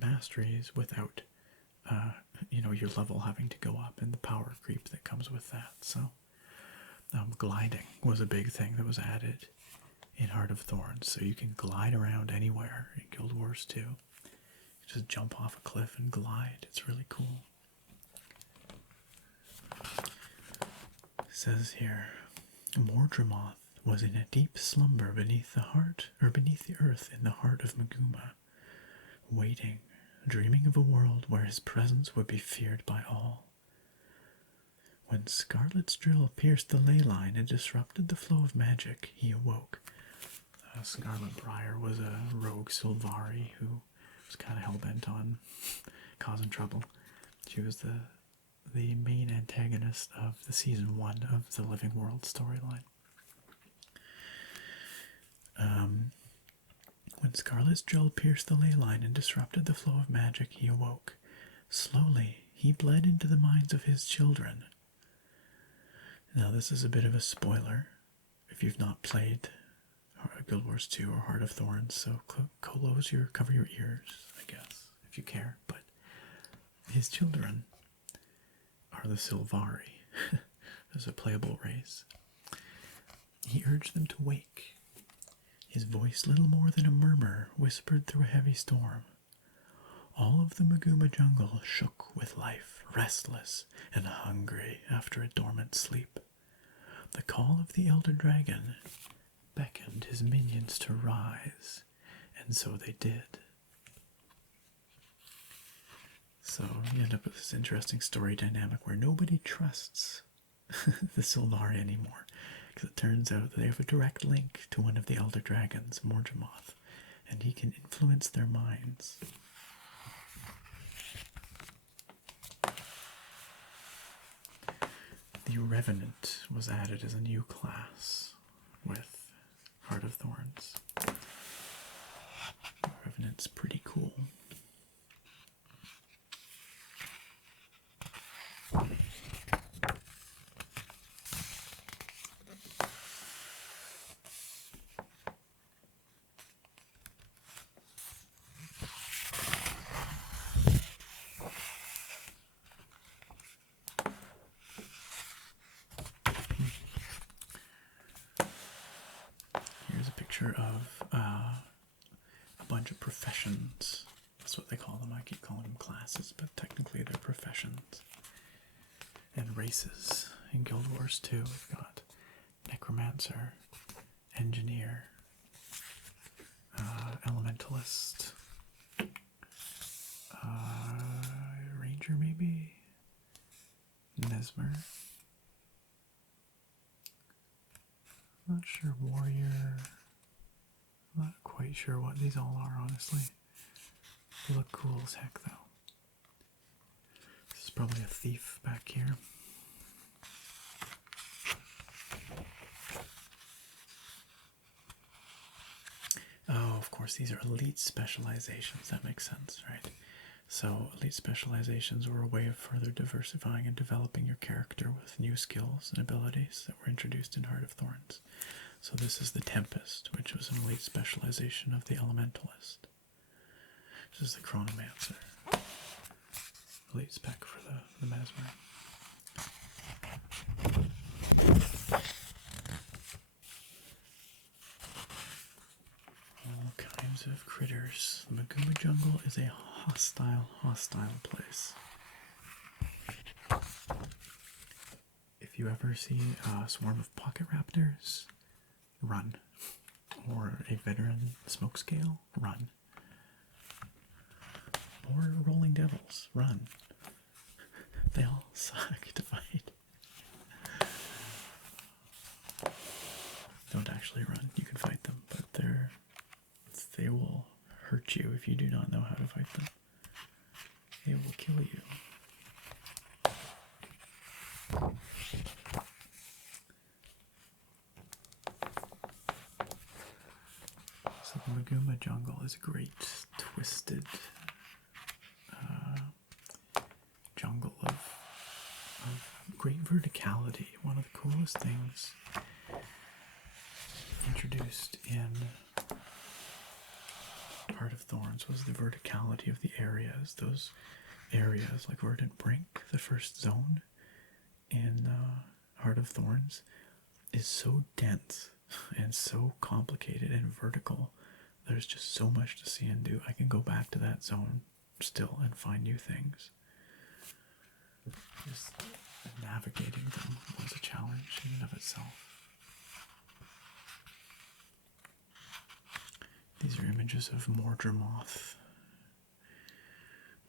masteries without your level having to go up and the power creep that comes with that. So gliding was a big thing that was added in Heart of Thorns, so you can glide around anywhere in Guild Wars 2. You just jump off a cliff and glide. It's really cool. It says here, Mordramoth was in a deep slumber beneath the earth in the heart of Maguma, waiting, dreaming of a world where his presence would be feared by all. When Scarlet's drill pierced the ley line and disrupted the flow of magic, he awoke. Scarlet Briar was a rogue Sylvari who was kind of hell-bent on causing trouble. She was the main antagonist of the Season 1 of the Living World storyline. When Scarlet's drill pierced the ley line and disrupted the flow of magic, he awoke. Slowly, he bled into the minds of his children. Now, this is a bit of a spoiler if you've not played Guild Wars 2 or Heart of Thorns, so cover your ears, I guess, if you care. But his children are the Sylvari. There's a playable race. He urged them to wake. His voice, little more than a murmur, whispered through a heavy storm. All of the Maguma jungle shook with life, restless and hungry after a dormant sleep. The call of the elder dragon beckoned his minions to rise, and so they did. So you end up with this interesting story dynamic where nobody trusts the Sylvari anymore, because it turns out that they have a direct link to one of the elder dragons, Mordramoth, and he can influence their minds. The Revenant was added as a new class with Heart of Thorns. The Revenant's pretty cool. mixture of a bunch of professions. That's what they call them. I keep calling them classes, but technically they're professions. And races. In Guild Wars 2, we've got Necromancer, Engineer, Elementalist, Ranger maybe, Mesmer, not sure, Warrior, I'm not quite sure what these all are, honestly. They look cool as heck though. This is probably a thief back here. Oh, of course, these are elite specializations. That makes sense, right? So, elite specializations were a way of further diversifying and developing your character with new skills and abilities that were introduced in Heart of Thorns. So this is the Tempest, which was an elite specialization of the Elementalist. This is the Chronomancer. Elite spec for the Mesmer. All kinds of critters. The Maguma Jungle is a hostile place. If you ever see a swarm of pocket raptors, run. Or a veteran smoke scale, run. Or rolling devils, run. They all suck to fight. Don't actually run. You can fight them, but they will hurt you if you do not know how to fight them. They will kill you. So the Maguma Jungle is a great twisted jungle of great verticality. One of the coolest things introduced in Heart of Thorns was the verticality of the areas. Those areas, like Verdant Brink, the first zone in Heart of Thorns, is so dense and so complicated and vertical. There's just so much to see and do. I can go back to that zone still and find new things. Just navigating them was a challenge in and of itself. These are images of Mordramoth.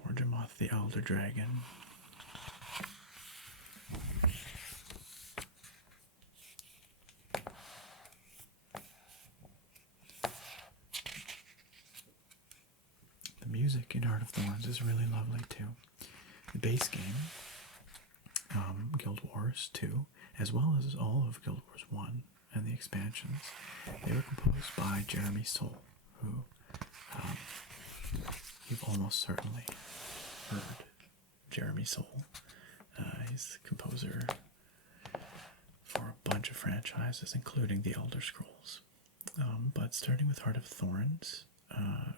Mordramoth the Elder Dragon. The music in Heart of Thorns is really lovely too. The base game, Guild Wars 2, as well as all of Guild Wars 1 and the expansions, they were composed by Jeremy Soule, who you've almost certainly heard. Jeremy Soule. He's the composer for a bunch of franchises, including the Elder Scrolls. But starting with Heart of Thorns,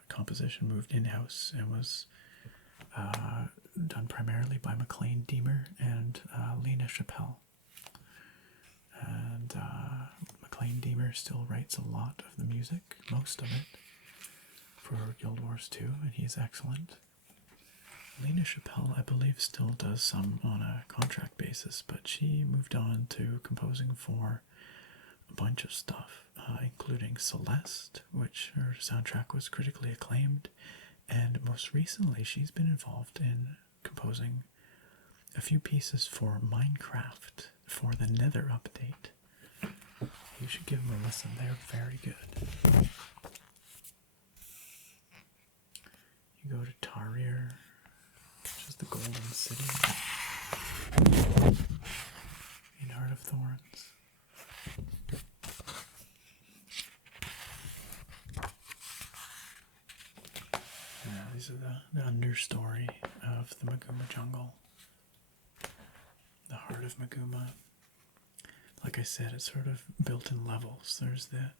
composition moved in-house and was done primarily by McLean Deemer and Lena Chappelle. And McLean Deemer still writes a lot of the music, most of it, for Guild Wars 2, and he's excellent. Lena Chappelle, I believe, still does some on a contract basis, but she moved on to composing for a bunch of stuff, including Celeste, which her soundtrack was critically acclaimed, and most recently she's been involved in composing a few pieces for Minecraft for the Nether update. You should give them a listen, they're very good. You go to Tarir, which is the Golden City in Heart of Thorns. Yeah, these are the understory of the Maguma Jungle. The heart of Maguma. Like I said, it's sort of built in levels. There's the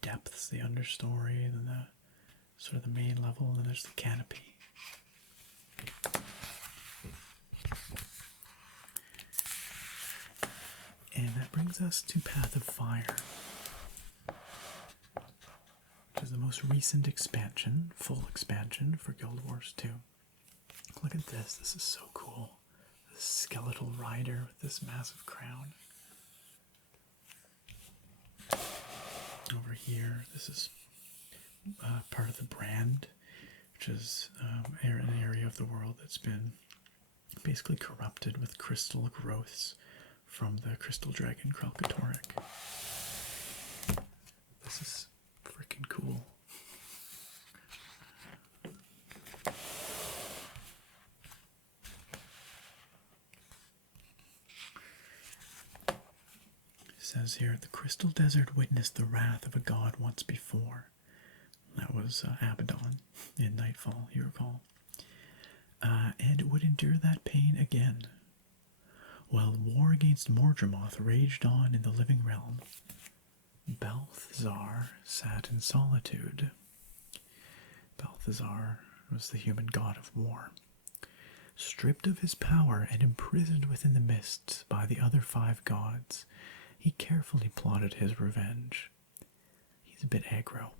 depths, the understory, then the sort of the main level, and then there's the canopy. And that brings us to Path of Fire. the most recent expansion, full expansion for Guild Wars 2. Look at this. This is so cool. This skeletal rider with this massive crown. Over here, this is part of the brand, which is an area of the world that's been basically corrupted with crystal growths from the crystal dragon Kralkatorrik. This is freaking cool. It says here, the crystal desert witnessed the wrath of a god once before. That was Abaddon in Nightfall, you recall. And it would endure that pain again. While war against Mordremoth raged on in the living realm, Balthazar sat in solitude. Balthazar was the human god of war. Stripped of his power and imprisoned within the mists by the other 5 gods, he carefully plotted his revenge. He's a bit aggro.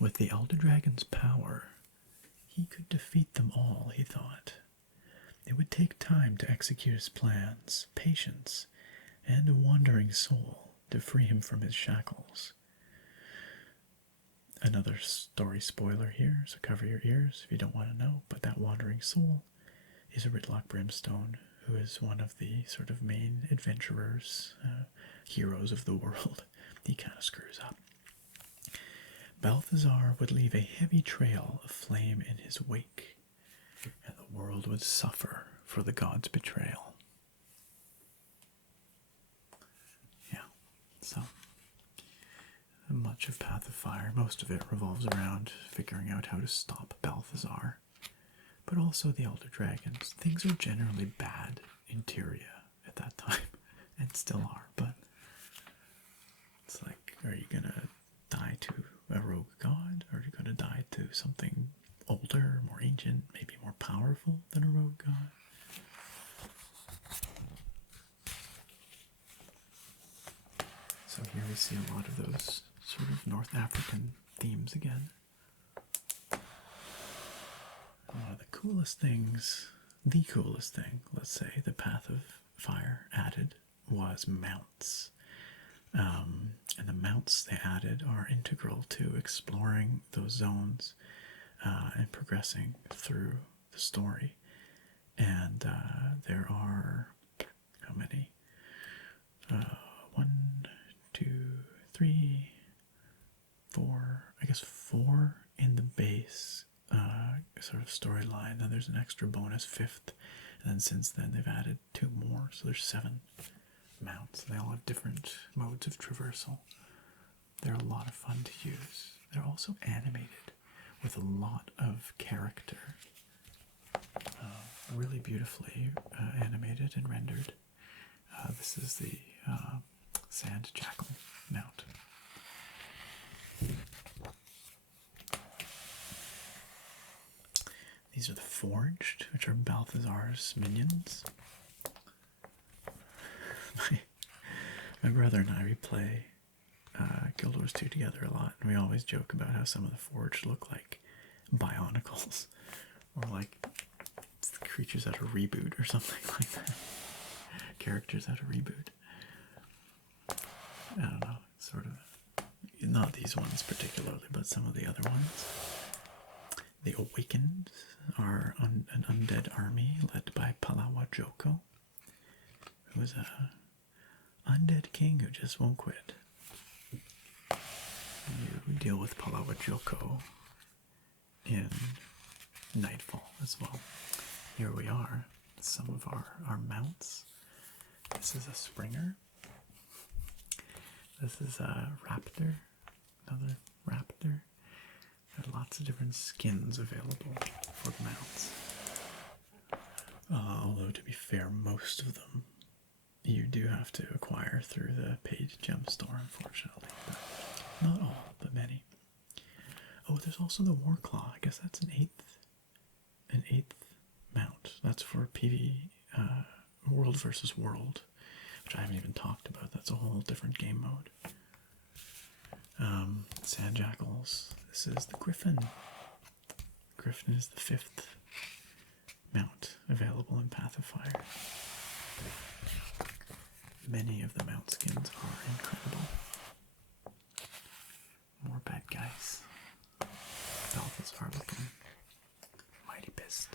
With the Elder Dragon's power, he could defeat them all, he thought. It would take time to execute his plans, patience, and a wandering soul to free him from his shackles. Another story spoiler here, so cover your ears if you don't want to know, but that wandering soul is a Ritlock Brimstone, who is one of the sort of main adventurers, heroes of the world. He kind of screws up. Balthazar would leave a heavy trail of flame in his wake, and the world would suffer for the god's betrayal. Yeah, so much of Path of Fire, most of it revolves around figuring out how to stop Balthazar, but also the Elder Dragons. Things are generally bad in Tyria at that time, and still are, but it's like, are you gonna die to a rogue god, or are you gonna die to something older, more ancient, maybe more powerful than a rogue god? So here we see a lot of those sort of North African themes again. One of the coolest things, the coolest thing, let's say, the Path of Fire added was mounts. And the mounts they added are integral to exploring those zones and progressing through the story. And there are, how many? 1, 2, 3, 4, I guess 4 in the base sort of storyline. Then there's an extra bonus 5th, and then since then they've added 2 more, so there's 7 mounts. They all have different modes of traversal. They're a lot of fun to use. They're also animated with a lot of character. Really beautifully animated and rendered. This is the Sand Jackal mount. These are the Forged, which are Balthazar's minions. My brother and I, we play Guild Wars 2 together a lot, and we always joke about how some of the Forged look like Bionicles, or like creatures out of Reboot or something like that. Characters out of Reboot. I don't know, sort of, not these ones particularly, but some of the other ones. The Awakened are an undead army led by Palawa Joko, who is a undead king who just won't quit. You deal with Palawa Joko in Nightfall as well. Here we are, some of our mounts. This is a Springer. This is a Raptor, another Raptor. There are lots of different skins available for the mounts. Although, to be fair, most of them you do have to acquire through the paid gem store, unfortunately. But not all, but many. Oh, there's also the Warclaw. I guess that's an eighth mount. That's for PV, World versus World, which I haven't even talked about. That's a whole different game mode. Sand Jackal models. This is the Griffin. Griffin is the 5th mount available in Path of Fire. Many of the mount skins are incredible. More bad guys. Balthazar looking mighty pissed.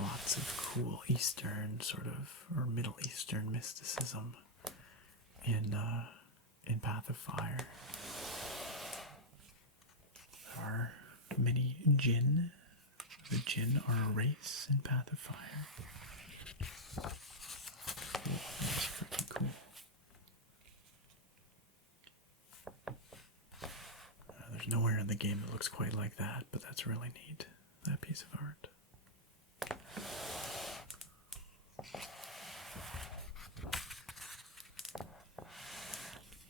Lots of cool Eastern sort of, or Middle Eastern mysticism in Path of Fire. There are many Jinn. The Jinn are a race in Path of Fire. Cool. That's freaking cool. There's nowhere in the game that looks quite like that, but that's really neat, that piece of art.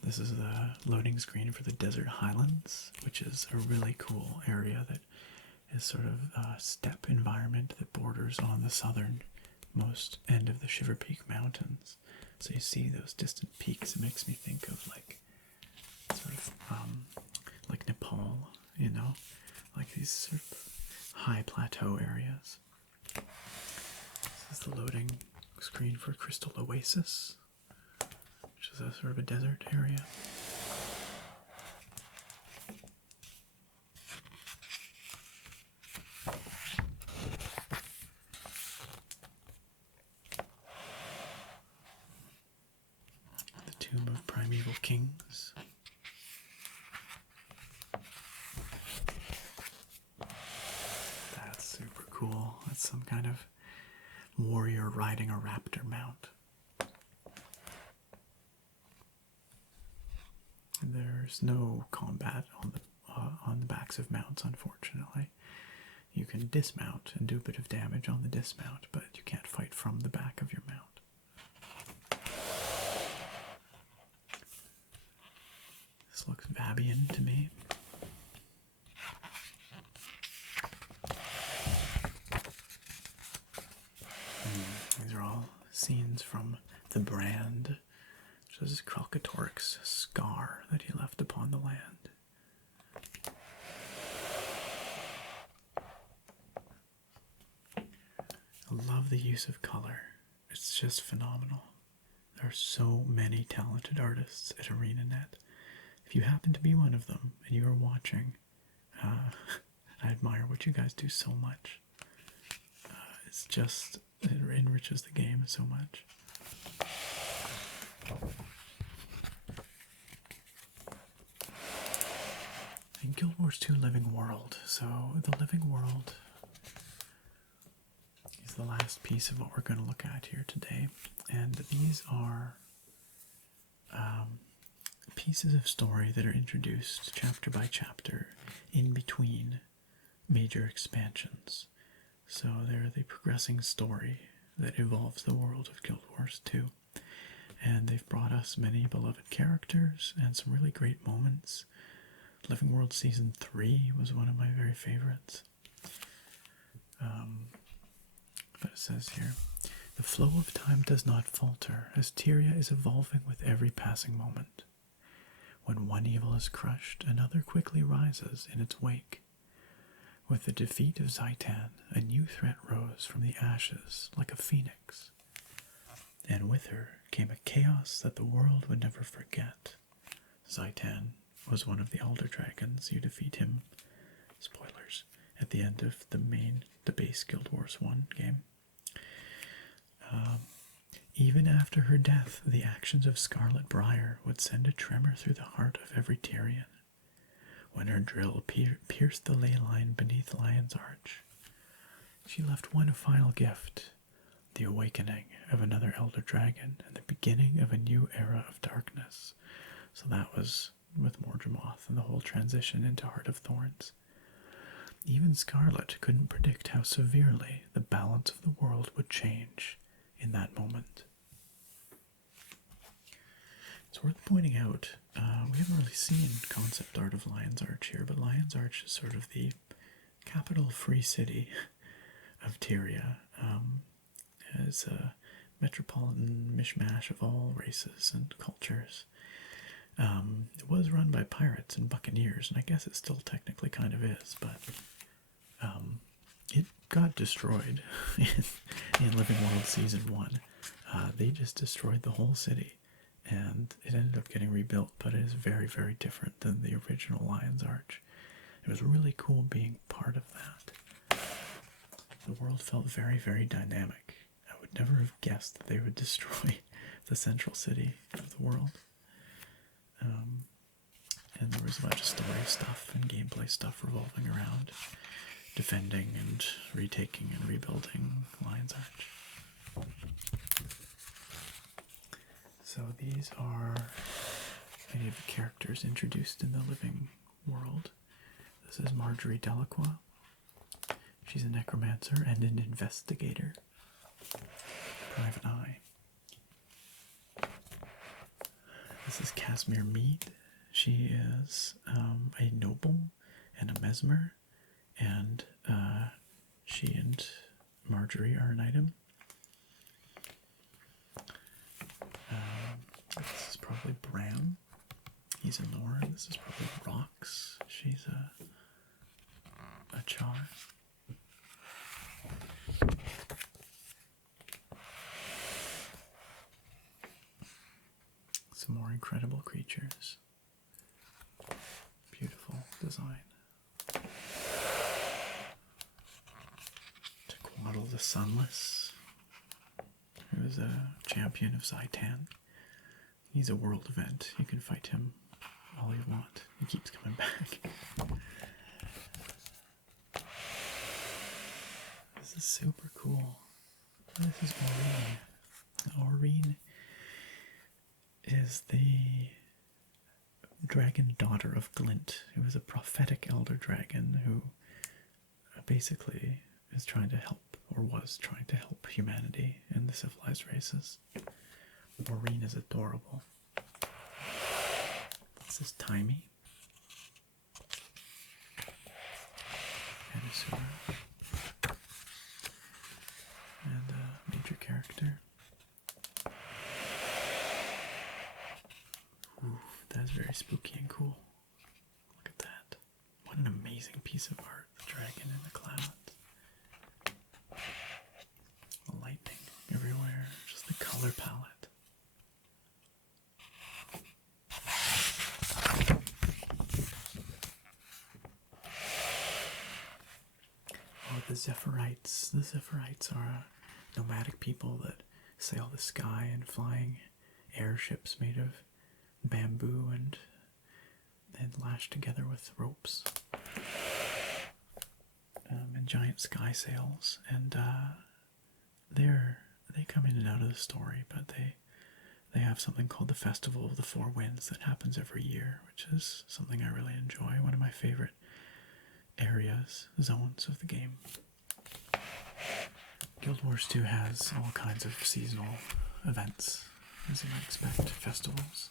This is the loading screen for the Desert Highlands, which is a really cool area that is sort of a steppe environment that borders on the southernmost end of the Shiver Peak Mountains. So you see those distant peaks. It makes me think of like sort of like Nepal, you know, like these sort of high plateau areas. This is the loading screen for Crystal Oasis, which is a sort of a desert area. The Tomb of Primeval Kings. That's super cool. That's some kind of warrior riding a raptor mount. There's no combat on the backs of mounts, unfortunately. You can dismount and do a bit of damage on the dismount, but you can't fight from the back of your mount. This looks Vabian to me. These are all scenes from The Brand, which is Kralkatorrik's scar that he left upon the land. I love the use of color. It's just phenomenal. There are so many talented artists at ArenaNet. If you happen to be one of them and you are watching, I admire what you guys do so much. It's just, it enriches the game so much. In Guild Wars 2 Living World. So the Living World is the last piece of what we're going to look at here today. And these are pieces of story that are introduced chapter by chapter in between major expansions. So they're the progressing story that evolves the world of Guild Wars 2. And they've brought us many beloved characters and some really great moments. Living World Season 3 was one of my very favorites. But it says here, the flow of time does not falter, as Tyria is evolving with every passing moment. When one evil is crushed, another quickly rises in its wake. With the defeat of Zaitan, a new threat rose from the ashes like a phoenix. And with her came a chaos that the world would never forget. Zaitan was one of the Elder Dragons. You defeat him, spoilers, at the end of the base Guild Wars 1 game. Even after her death, the actions of Scarlet Briar would send a tremor through the heart of every Tyrian. When her drill pierced the ley line beneath Lion's Arch, she left one final gift, the awakening of another Elder Dragon and the beginning of a new era of darkness. So that was with Mordramoth and the whole transition into Heart of Thorns. Even Scarlet couldn't predict how severely the balance of the world would change in that moment. It's worth pointing out, we haven't really seen concept art of Lion's Arch here, but Lion's Arch is sort of the capital free city of Tyria. It's a metropolitan mishmash of all races and cultures. It was run by pirates and buccaneers, and I guess it still technically kind of is, but it got destroyed in Living World Season 1. They just destroyed the whole city, and it ended up getting rebuilt, but it is very, very different than the original Lion's Arch. It was really cool being part of that. The world felt very, very dynamic. I would never have guessed that they would destroy the central city of the world. And there was a bunch of story stuff and gameplay stuff revolving around defending and retaking and rebuilding Lion's Arch. So these are many of the characters introduced in the living world. This is Marjorie Delacroix. She's a necromancer and an investigator. Private Eye. This is Casimir Mead. She is a noble and a mesmer, and she and Marjorie are an item. This is probably Bram. He's a Norn. This is probably Rox. She's a Char. Some more incredible creatures. Beautiful design. Tequaddle the Sunless, who is a champion of Zaitan. He's a world event. You can fight him all you want. He keeps coming back. This is super cool. This is Aurene. Aurene is the dragon daughter of Glint, who is a prophetic elder dragon who basically is trying to help, or was trying to help, humanity and the civilized races. Aurene is adorable. This is Timey. And a major character. Ooh, that's very spooky and cool. Look at that. What an amazing piece of art. The dragon in the clouds. The lightning everywhere. Just the color palette. Oh, the Zephyrites. The Zephyrites are nomadic people that sail the sky in flying airships made of bamboo and then lashed together with ropes, and giant sky sails, and they come in and out of the story, but they have something called the Festival of the Four Winds that happens every year, which is something I really enjoy. One of my favorite zones of the game. Guild Wars 2 has all kinds of seasonal events, as you might expect, festivals.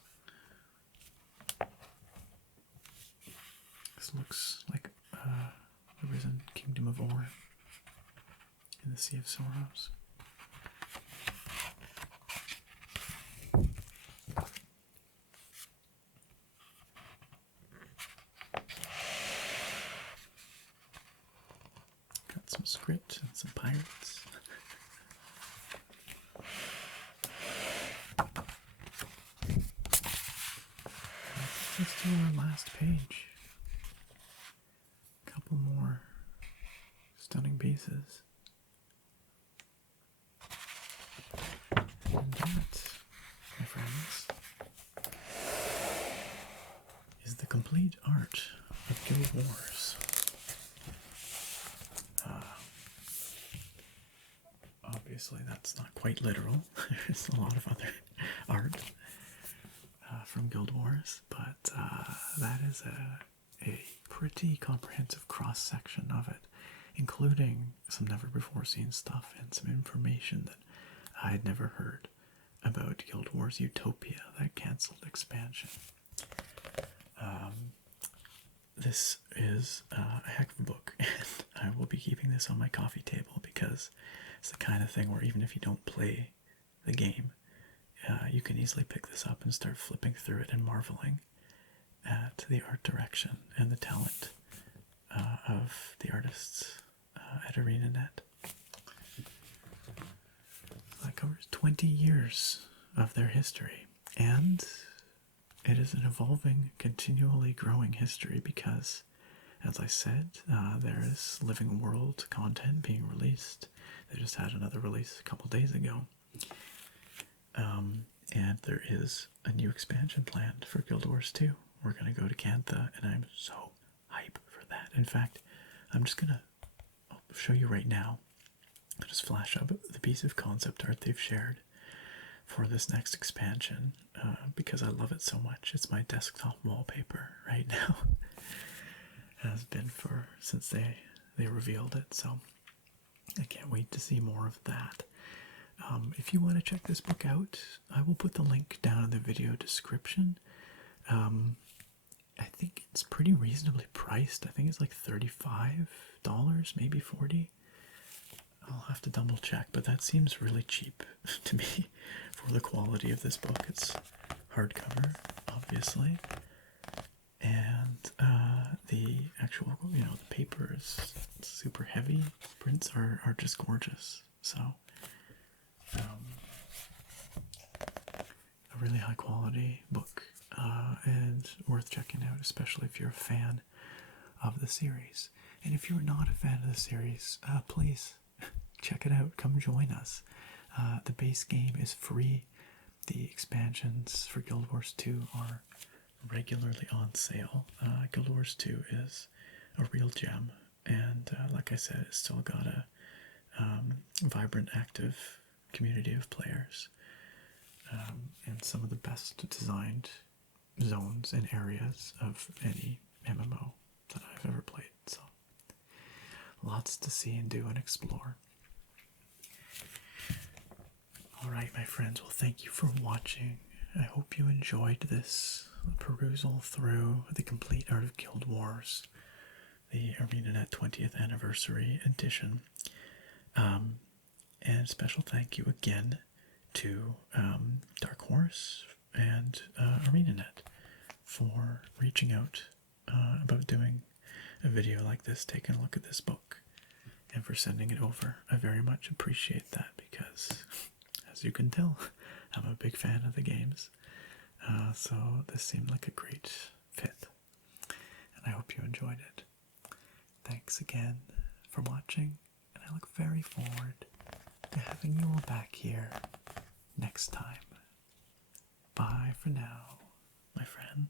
This looks like the risen Kingdom of Or in the Sea of Sorrows. Got some script and some pirates. Let's do our last page. A couple more stunning pieces. And that, my friends, is the complete art of Guild Wars. Obviously, that's not quite literal. There's a lot of other art from Guild Wars, but that is a pretty comprehensive cross-section of it, including some never-before-seen stuff and some information that I had never heard about Guild Wars Utopia, that cancelled expansion. This is a heck of a book, and I will be keeping this on my coffee table because it's the kind of thing where even if you don't play the game, you can easily pick this up and start flipping through it and marveling at the art direction and the talent of the artists at ArenaNet. That covers 20 years of their history, and it is an evolving, continually growing history because, as I said, there is living world content being released. They just had another release a couple days ago. And there is a new expansion planned for Guild Wars 2. We're going to go to Cantha, and I'm so hype for that. In fact, I'm just going to show you right now. I'll just flash up the piece of concept art they've shared for this next expansion because I love it so much. It's my desktop wallpaper right now. Has been since they revealed it, so I can't wait to see more of that. If you want to check this book out, I will put the link down in the video description. I think it's pretty reasonably priced. I think it's like $35, maybe $40. I'll have to double check, but that seems really cheap to me for the quality of this book. It's hardcover, obviously, and the actual, the paper is super heavy. Prints are just gorgeous. So, a really high quality book, and worth checking out, especially if you're a fan of the series. And if you're not a fan of the series, please check it out. Come join us. The base game is free. The expansions for Guild Wars 2 are regularly on sale. Guild Wars 2 is a real gem, and like I said, it's still got a vibrant, active community of players, and some of the best designed zones and areas of any MMO that I've ever played. So, lots to see and do and explore. Alright, my friends, well, thank you for watching. I hope you enjoyed this perusal through the complete Art of Guild Wars, the ArenaNet 20th Anniversary Edition. And special thank you again to Dark Horse and ArenaNet for reaching out about doing a video like this, taking a look at this book, and for sending it over. I very much appreciate that because, as you can tell, I'm a big fan of the games. So this seemed like a great fit, and I hope you enjoyed it. Thanks again for watching, and I look very forward to having you all back here next time. Bye for now, my friends.